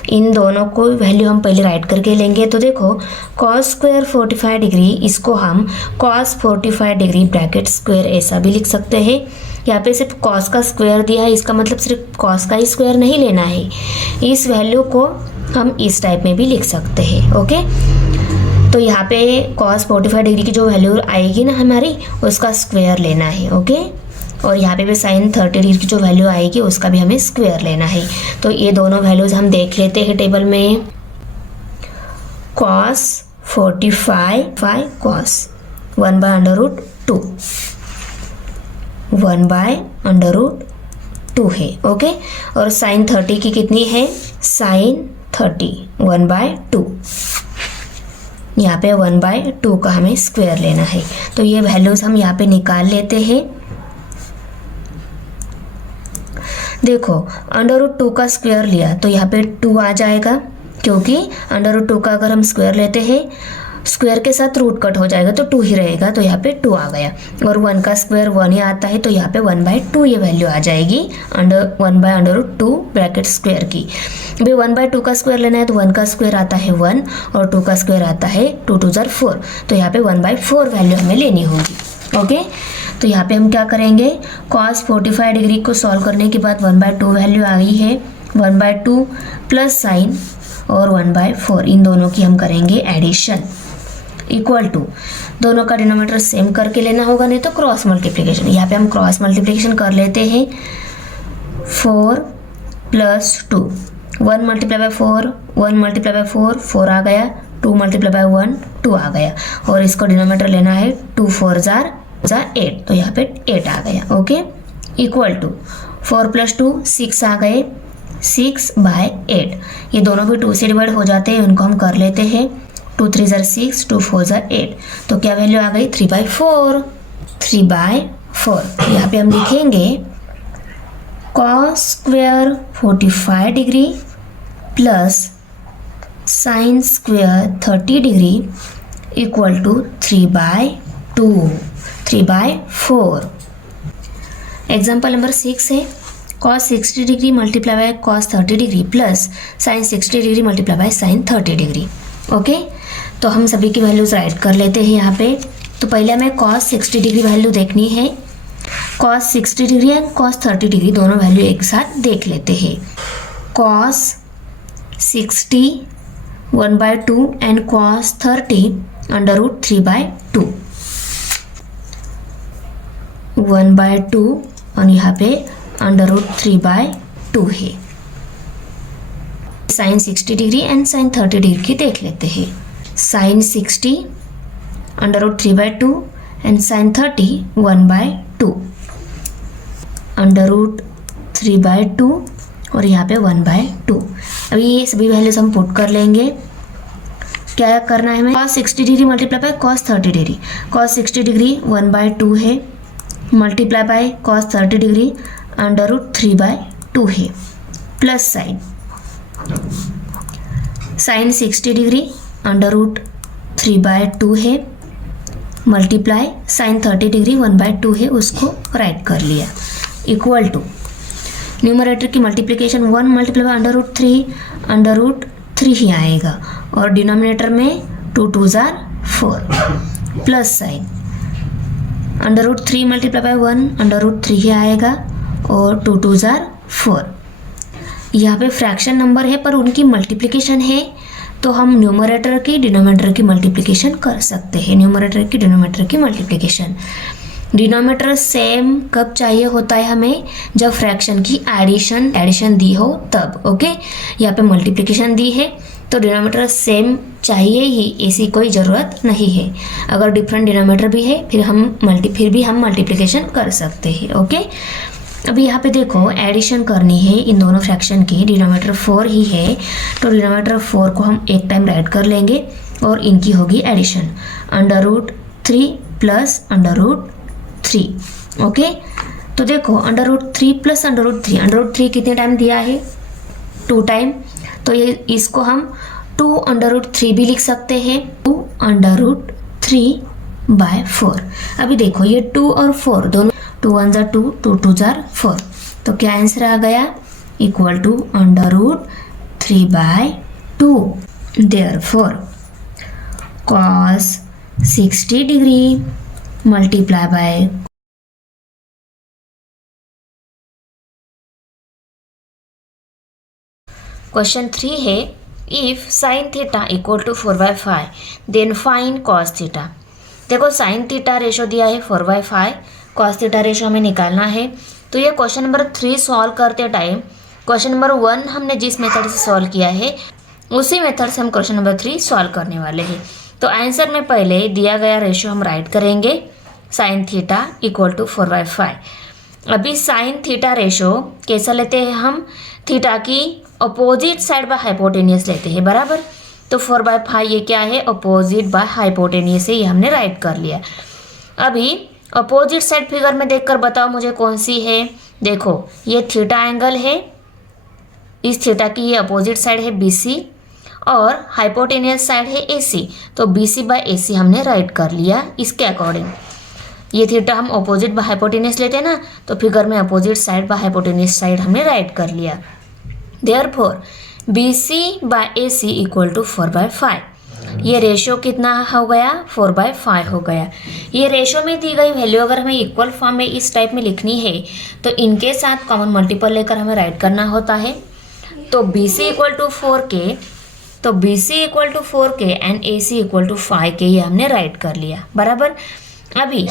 इन दोनों को वैल्यू हम पहले राइट करके लेंगे। तो देखो, कॉस स्क्वायर 45 डिग्री, इसको हम कॉस 45 डिग्री ब्रैकेट स्क्वायर ऐसा भी लिख सकते हैं। यहाँ पे सिर्फ कॉस का स्क्वायर दिया है, इसका मतलब सिर्फ कॉस का ही स्क्वायर नहीं लेना है, इस वैल्यू को हम इस टाइप में भी लिख सकते हैं। ओके, तो यहाँ पे कॉस 45 डिग्री की जो वैल्यू आएगी ना हमारी, उसका स्क्वायर लेना है। ओके, और यहाँ पे भी साइन 30 डिग्री की जो वैल्यू आएगी उसका भी हमें स्क्वायर लेना है। तो ये दोनों वैल्यूज़ हम देख लेते हैं टेबल में। कॉस 45 कॉस 1/√2 1/√2 है। ओके, और साइन 30 की कितनी है, साइन 30 1/2, यहाँ पे 1/2 का हमें स्क्वायर लेना है। तो ये वैल्यूज़ हम यहाँ पे निकाल लेते हैं। देखो, √2 का स्क्वायर लिया तो यहाँ पे 2 आ जाएगा, क्योंकि √2 का अगर हम स्क्वायर लेते हैं स्क्वायर के साथ रूट कट हो जाएगा तो 2 ही रहेगा, तो यहाँ पे 2 आ गया। और 1 का स्क्वायर 1 ही आता है, तो यहाँ पे 1/2 ये वैल्यू आ जाएगी 1/√2 ब्रैकेट स्क्वायर की। अभी 1/2 का स्क्वायर लेना है तो 1 का स्क्वायर आता है 1 और 2 का स्क्वायर आता है 2 × 2 = 4, तो यहाँ पे 1/4 वैल्यू हमें लेनी होगी। ओके, तो यहाँ पे हम क्या करेंगे, कॉस 45 डिग्री को सॉल्व करने के बाद 1/2 वैल्यू आ गई है, 1/2 प्लस साइन और 1/4, इन दोनों की हम करेंगे एडिशन, इक्वल टू, दोनों का डिनोमिनेटर सेम करके लेना होगा, नहीं तो क्रॉस मल्टीप्लिकेशन। यहाँ पे हम क्रॉस मल्टीप्लिकेशन कर लेते हैं। 4 + 2, 1 × 4 1 × 4 4 आ गया, 2 × 1 2 आ गया, और इसको डिनोमिनेटर लेना है 2 × 4 = 8, तो यहाँ पे 8 आ गया। ओके, इक्वल टू 4 + 2 6 आ गए, 6/8, ये दोनों भी 2 से डिवाइड हो जाते हैं, उनको हम कर लेते हैं। 2 × 3 = 6, 2 × 4 = 8, तो क्या वैल्यू आ गई, 3/4। 3/4 यहाँ पे हम लिखेंगे cos square 45 degree plus sine square 30 degree equal to 3/4। Example number 6 है cos 60 degree multiply by cos 30 degree plus sine 60 degree multiply by sine 30 degree. Okay, तो हम सभी की वैल्यूज राइट कर लेते हैं यहाँ पे। तो पहले हमें cos 60 डिग्री वैल्यू देखनी है। cos 60 degree and cos 30 degree दोनों वैल्यू एक साथ देख लेते हैं। cos 60 1/2 एंड cos 30 √3/2 1/2 और यहाँ पे √3/2 है। Sine 60 degree and sine 30 degree की देख लेते हैं। साइन 60 √3/2 एंड साइन 30 1/2 √3/2 और यहाँ पे 1/2। अभी ये सभी वैल्यूज हम पुट कर लेंगे। क्या करना है हमें? cos 60 degree multiply by cos 30 degree. cos 60 degree 1/2 है मल्टीप्लाई बाय cos 30 डिग्री √3/2 है प्लस साइन 60 डिग्री √3/2 है मल्टीप्लाई साइन 30 डिग्री 1/2 है, उसको राइट कर लिया इक्वल टू न्यूमरेटर की मल्टीप्लिकेशन 1 मल्टीप्लाई बाय √3 ही आएगा और डिनोमिनेटर में 2 2s are 4 plus sine √3 multiply bye 1 √3 ही आएगा और 2 2s are 4। यहाँ पे फ्रैक्शन नंबर है पर उनकी मल्टीप्लिकेशन है, तो हम न्यूमरेटर की डिनोमिनेटर की मल्टीप्लिकेशन कर सकते हैं। न्यूमरेटर की डिनोमिनेटर की मल्टीप्लिकेशन। डिनोमिनेटर सेम कब चाहिए होता है हमें? जब फ्रैक्शन की एडिशन दी हो तब। ओके, यहाँ पे मल्टीप्लिकेशन दी है तो डिनोमिनेटर सेम चाहिए ही, ऐसी कोई ज़रूरत नहीं है। अगर डिफरेंट डिनोमिनेटर भी है फिर भी हम मल्टीप्लिकेशन कर सकते हैं। ओके, अभी यहाँ पे देखो एडिशन करनी है इन दोनों फ्रैक्शन की। डिनोमिनेटर 4 ही है तो डिनोमिनेटर 4 को हम एक टाइम राइट कर लेंगे और इनकी होगी एडिशन √3 प्लस √3। ओके, तो देखो √3 प्लस √3 कितने टाइम दिया है? 2 टाइम, तो ये इसको हम 2√3 भी लिख सकते हैं। 2√3/4। अभी देखो ये 2 और 4 दोनों 2 1s are 2 2 2s are 4, तो क्या आंसर आ गया? Equal to √3/2। Therefore cos 60 degree multiply by question 3 है if sine theta equal to 4/5 then find cos theta. देखो साइन थीटा रेशो दिया है 4/5, cos थीटा रेशो हमें निकालना है। तो ये क्वेश्चन नंबर 3 सॉल्व करते टाइम क्वेश्चन नंबर 1 हमने जिस मेथड से सॉल्व किया है उसी मेथड से हम क्वेश्चन नंबर 3 सॉल्व करने वाले हैं। तो आंसर में पहले दिया गया रेशो हम राइट करेंगे साइन थीटा इक्वल टू 4/5। अभी साइन थीटा रेशो कैसा लेते हैं हम? थीटा की अपोजिट साइड बाय हाइपोटेनियस लेते हैं, बराबर। तो 4/5 ये क्या है? अपोजिट बाय हाइपोटेनियस है, ये हमने राइट कर लिया। अभी अपोजिट साइड फिगर में देखकर बताओ मुझे कौन सी है। देखो ये थीटा एंगल है, इस थीटा की ये अपोजिट साइड है BC और हाइपोटेनियस साइड है AC। तो BC/AC हमने राइट कर लिया इसके अकॉर्डिंग। ये थीटा हम अपोजिट बाय हाइपोटेनियस लेते हैं ना, तो फिगर में opposite side by hypotenuse side हमने राइट कर लिया। Therefore BC/AC equal to 4/5। ये रेशो कितना हो गया? 4/5 हो गया। ये रेशो में दी गई वैल्यू अगर हमें इक्वल फॉर्म में इस टाइप में लिखनी है तो इनके साथ कॉमन मल्टीपल लेकर हमें राइट करना होता है। तो BC equal to 4K and AC equal to 5K ये हमने राइट कर लिया, बराबर। अभी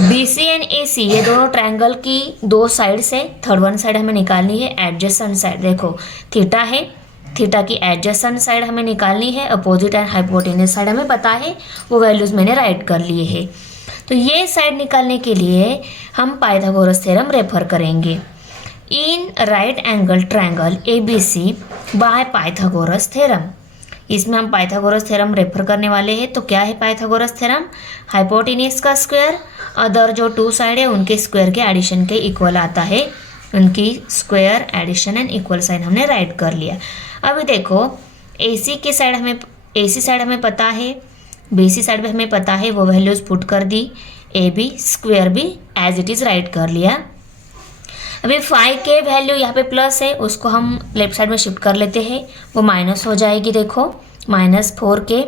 BC एंड AC ये दोनों ट्रायंगल की दो साइड से थर्ड वन साइड हमें निकालनी है, एडजेसेंट साइड। देखो थीटा है, थीटा की एडजेसेंट साइड हमें निकालनी है, अपोजिट एंड हाइपोटेनियस साइड हमें पता है, वो वैल्यूज़ मैंने राइट कर लिए हैं। तो ये साइड निकालने के लिए हम पाइथागोरस थ्योरम रेफर करेंगे। इन right angle triangle ABC by Pythagoras theorem. इसमें हम पाइथागोरस थ्योरम रेफर करने वाले हैं। तो क्या है पाइथागोरस थ्योरम? हाइपोटेनियस का स्क्वायर अदर जो 2 साइड है उनके स्क्वायर के एडिशन के इक्वल आता है। उनकी square addition and equal sign हमने राइट कर लिया। अभी देखो AC साइड हमें पता है, BC साइड भी हमें पता है, वो वैल्यूज़ पुट कर दी। AB स्क्वायर भी एज इट इज़ राइट कर लिया। अभी 5k वैल्यू यहाँ पे प्लस है, उसको हम लेफ्ट साइड में शिफ्ट कर लेते हैं, वो माइनस हो जाएगी। देखो -4k,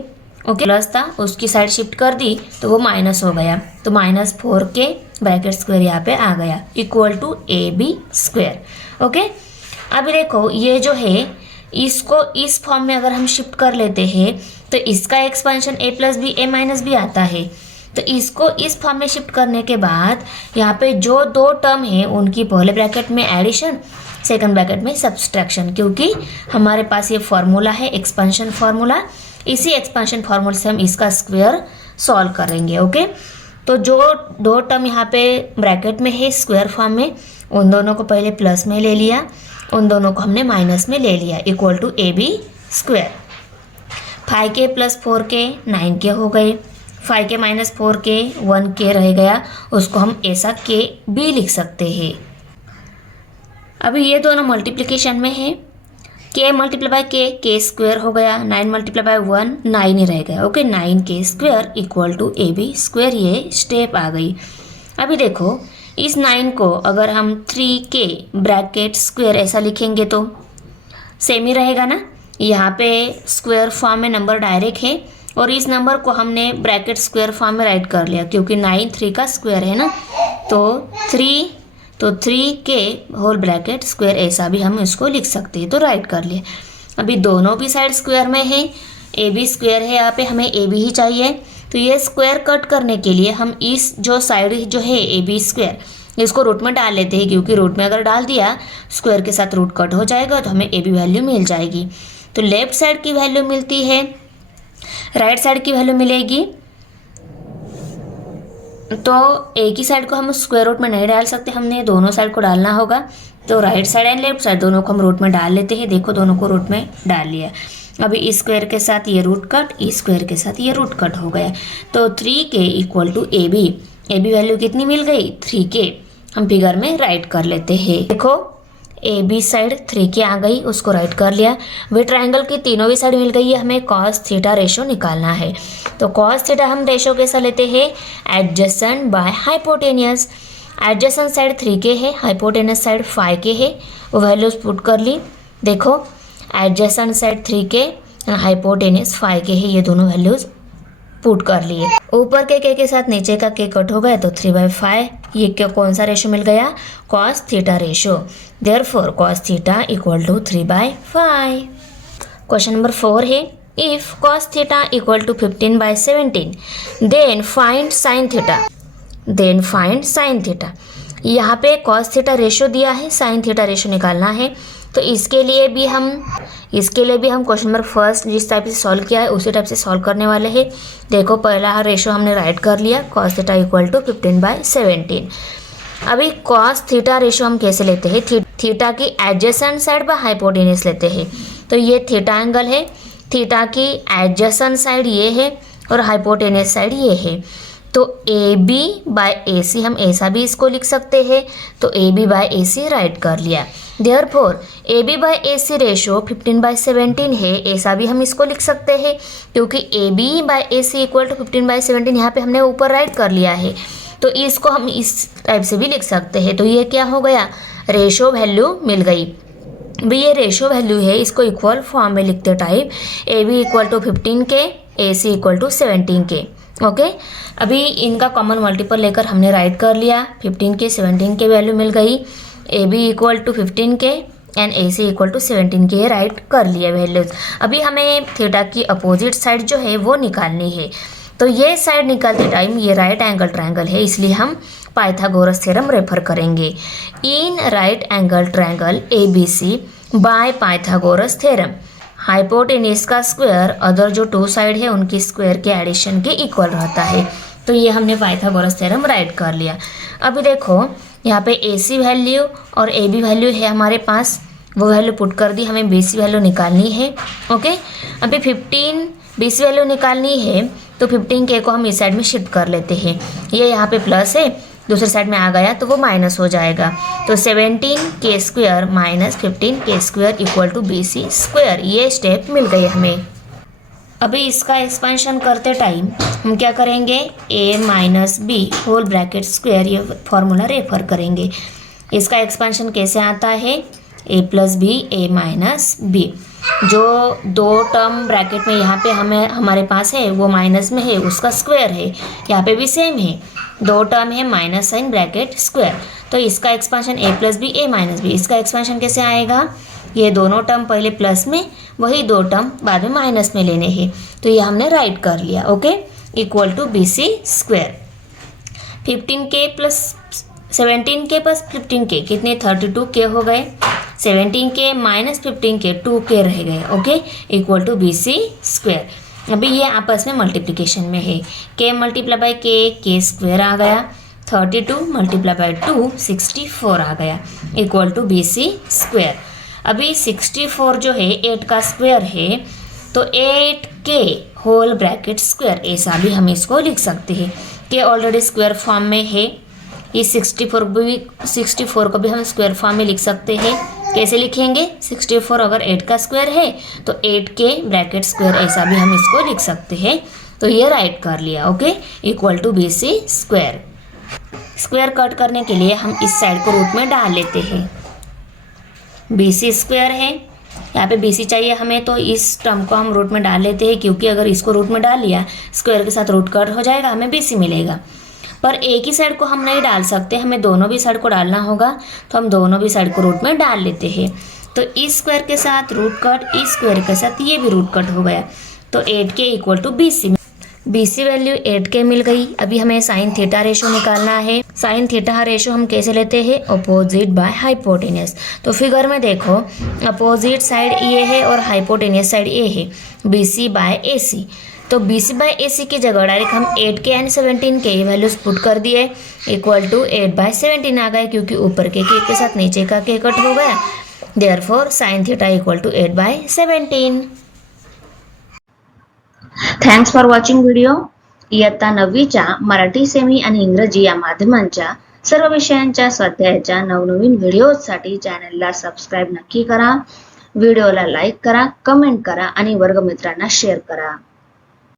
ओके, प्लस था उसकी साइड शिफ्ट कर दी तो वो माइनस हो गया, तो -4k ब्रैकेट स्क्वायर यहाँ पे आ गया equal to AB square. Okay, अभी देखो ये जो है इसको इस फॉर्म में अगर हम शिफ्ट कर लेते हैं तो इसका expansion a plus B a minus B आता है। तो इसको इस फॉर्म में शिफ्ट करने के बाद यहाँ पे जो दो टर्म है उनकी पहले ब्रैकेट में एडिशन, सेकंड ब्रैकेट में सब्सट्रैक्शन, क्योंकि हमारे पास ये फॉर्मूला है एक्सपेंशन फार्मूला, इसी एक्सपेंशन फार्मूला से हम इसका स्क्वायर सॉल्व करेंगे। ओके, तो जो दो टर्म यहाँ पे ब्रैकेट में है स्क्वायर फॉर्म में, उन दोनों को पहले प्लस में ले लिया, उन दोनों को हमने माइनस में ले लिया equal to AB square. 5k plus 4k 9k हो गए, 5k माइनस 4k 1k रह गया, उसको हम ऐसा k भी लिख सकते हैं। अभी ये दोनों मल्टीप्लिकेशन में है, k multiply by k square हो गया, 9 मल्टीप्लाई बाय 1 9 ही रह गया। Okay, 9k square equal to AB square, ये स्टेप आ गई। अभी देखो इस 9 को अगर हम 3k ब्रैकेट स्क्वायर ऐसा लिखेंगे तो सेम ही रहेगा ना, यहाँ पे स्क्वायर फॉर्म में नंबर डायरेक्ट है और इस नंबर को हमने ब्रैकेट स्क्वायर फॉर्म में राइट कर लिया क्योंकि 9 3 का स्क्वायर है ना, तो 3k होल ब्रैकेट स्क्वायर ऐसा भी हम इसको लिख सकते हैं, तो राइट कर लिए। अभी दोनों भी साइड स्क्वायर में है, AB स्क्वायर है, यहाँ पे हमें AB ही चाहिए, तो ये स्क्वायर कट करने के लिए हम इस जो साइड जो है AB स्क्वायर इसको रूट में डाल लेते हैं, क्योंकि रूट में अगर डाल दिया स्क्वायर के साथ रूट कट हो जाएगा तो हमें AB वैल्यू मिल जाएगी। तो लेफ्ट साइड की वैल्यू मिलती है, राइट साइड की वैल्यू मिलेगी, तो एक ही साइड को हम स्क्वायर रूट में नहीं डाल सकते, हमने दोनों साइड को डालना होगा। तो right side and left side दोनों को हम रूट में डाल लेते हैं। देखो दोनों को रूट में डाल लिया। अभी इस स्क्वायर के साथ ये रूट कट, इस स्क्वायर के साथ ये रूट कट हो गया, तो 3k equal to AB value कितनी मिल गई 3k, हम फिगर में राइट कर लेते हैं। देखो AB साइड 3k आ गई, उसको राइट कर लिया। वे ट्रायंगल की तीनों भी साइड मिल गई है, हमें cos थीटा रेशो निकालना है। तो cos थीटा हम रेशो कैसा लेते हैं, adjacent by hypotenuse. Adjacent side 3k है, हाइपोटेनियस साइड 5k है, वो वैल्यूज पुट कर ली। देखो adjacent side 3k and hypotenuse 5k है, ये दोनों वैल्यूज पुट कर लिए। ऊपर के k के साथ नीचे का k कट हो गया तो 3/5, ये क्या कौन सा रेशो मिल गया, cos theta ratio. Therefore cos theta equal to 3/5। Question number 4 है, if cos theta equal to 15/17 then find sin theta. यहाँ पे cos थीटा रेशो दिया है, sin थीटा रेशो निकालना है। तो इसके लिए भी हम क्वेश्चन नंबर फर्स्ट जिस टाइप से सॉल्व किया है उसी टाइप से सॉल्व करने वाले हैं। देखो पहला रेशो हमने राइट कर लिया, cos थीटा इक्वल टू 15/17। अभी cos थीटा रेशो हम कैसे लेते हैं, थीटा की एडजेसेंट साइड बाय हाइपोटेनियस लेते हैं। तो ये थीटा एंगल है, थीटा की एडजेसेंट साइड ये है और हाइपोटेनियस साइड ये है। तो AB बाय AC हम ऐसा भी इसको लिख सकते हैं, तो AB बाय AC राइट कर लिया। Therefore AB by AC ratio 15/17 है, ऐसा भी हम इसको लिख सकते हैं क्योंकि AB by AC equal to 15/17 यहाँ पे हमने ऊपर राइट कर लिया है, तो इसको हम इस टाइप से भी लिख सकते हैं। तो ये क्या हो गया, रेशो वैल्यू मिल गई। भी ये रेशो वैल्यू है, इसको इक्वल फॉर्म में लिखते type AB equal to 15k, AC equal to 17k। Okay, अभी इनका कॉमन मल्टीपल लेकर हमने राइट कर लिया, 15k 17k वैल्यू मिल गई, AB equal to 15k and AC equal to 17k write कर लिया वैल्यूज। अभी हमें थीटा की अपोजिट साइड जो है वो निकालनी है। तो ये साइड निकालते टाइम ये राइट एंगल ट्रायंगल है, इसलिए हम पाइथागोरस थ्योरम रेफर करेंगे। इन right angle triangle ABC by Pythagoras theorem hypotenuse का स्क्वायर अदर जो टू साइड है उनकी स्क्वायर के एडिशन के इक्वल रहता है। तो ये हमने पाइथागोरस थ्योरम राइट कर लिया। अभी देखो यहाँ पे AC वैल्यू और AB वैल्यू है हमारे पास, वो वैल्यू पुट कर दी, हमें BC वैल्यू निकालनी है। ओके, अभी 15 BC वैल्यू निकालनी है तो 15k को हम इस साइड में शिफ्ट कर लेते हैं। ये यहाँ पे प्लस है दूसरी साइड में आ गया तो वो माइनस हो जाएगा। तो 17k² minus 15k² equal to BC²। ये स्टेप मिल गए हमें। अभी इसका एक्सपेंशन करते टाइम हम क्या करेंगे, a minus B whole bracket square, ये फॉर्मूला रेफर करेंगे। इसका एक्सपेंशन कैसे आता है, a plus B A minus B. जो दो टर्म ब्रैकेट में यहाँ पे हमारे पास है वो माइनस में है, उसका स्क्वायर है। यहाँ पे भी सेम है, दो टर्म है माइनस साइन ब्रैकेट स्क्वायर। तो इसका expansion a plus B A minus B. इसका एक्सपेंशन कैसे आएगा, ये दोनों टर्म पहले प्लस में, वही दो टर्म बाद में माइनस में लेने हैं। तो ये हमने राइट कर लिया। Okay, equal to BC²। 15k plus 17k plus 15k कितने, 32k हो गए। 17k माइनस 15k 2k रह गए। Okay, equal to BC²। अभी ये आपस में मल्टीप्लिकेशन में है, k मल्टीप्लाई बाई k² आ गया, 32 मल्टीप्लाई बाई 2 64 आ गया, इक्वल टू BC²। अभी 64 जो है 8 का स्क्वायर है, तो 8k होल ब्रैकेट स्क्वायर, ऐसा भी हम इसको लिख सकते हैं। k ऑलरेडी स्क्वायर फॉर्म में है, ये 64 को भी हम स्क्वायर फॉर्म में लिख सकते हैं। कैसे लिखेंगे, 64 अगर 8 का स्क्वायर है तो 8k ब्रैकेट स्क्वायर, ऐसा भी हम इसको लिख सकते हैं। तो ये राइट कर लिया। Okay, equal to BC²। Square cut करने के लिए हम इस साइड को रूट में डाल लेते हैं। BC² है, यहाँ पे BC चाहिए हमें, तो इस टर्म को हम रूट में डाल लेते हैं, क्योंकि अगर इसको रूट में डाल लिया स्क्वायर के साथ रूट कट हो जाएगा, हमें BC मिलेगा। पर एक ही साइड को हम नहीं डाल सकते, हमें दोनों भी साइड को डालना होगा, तो हम दोनों भी साइड को रूट में डाल लेते हैं। तो इस स्क्वायर के साथ रूट कट, इस स्क्वायर के साथ ये भी रूट कट हो गया, तो 8k equal to BC। BC value 8k मिल गई। अभी हमें साइन थीटा रेशो निकालना है। साइन थीटा रेशो हम कैसे लेते हैं, अपोजिट बाय हाइपोटेनियस। तो फिगर में देखो, अपोजिट साइड ये है और हाइपोटेनियस साइड ये है, BC बाय AC। तो BC बाय AC की जगह डायरेक्ट हम 8k एंड 17k ये वैल्यूज पुट कर दिए, इक्वल टू 8/17 आ गए, क्योंकि ऊपर के के साथ नीचे का के कट हो गया। Therefore sine theta equal to 8/17। Thanks for watching video. इयत्ता 9वीच्या मराठी सेमी आणि इंग्रजी या माध्यमांच्या सर्व विषयांच्या स्वाध्यायाच्या नवनवीन व्हिडिओसाठी चॅनलला सबस्क्राईब नक्की करा, व्हिडिओला लाईक करा, कमेंट करा आणि वर्गमित्रांना शेअर करा।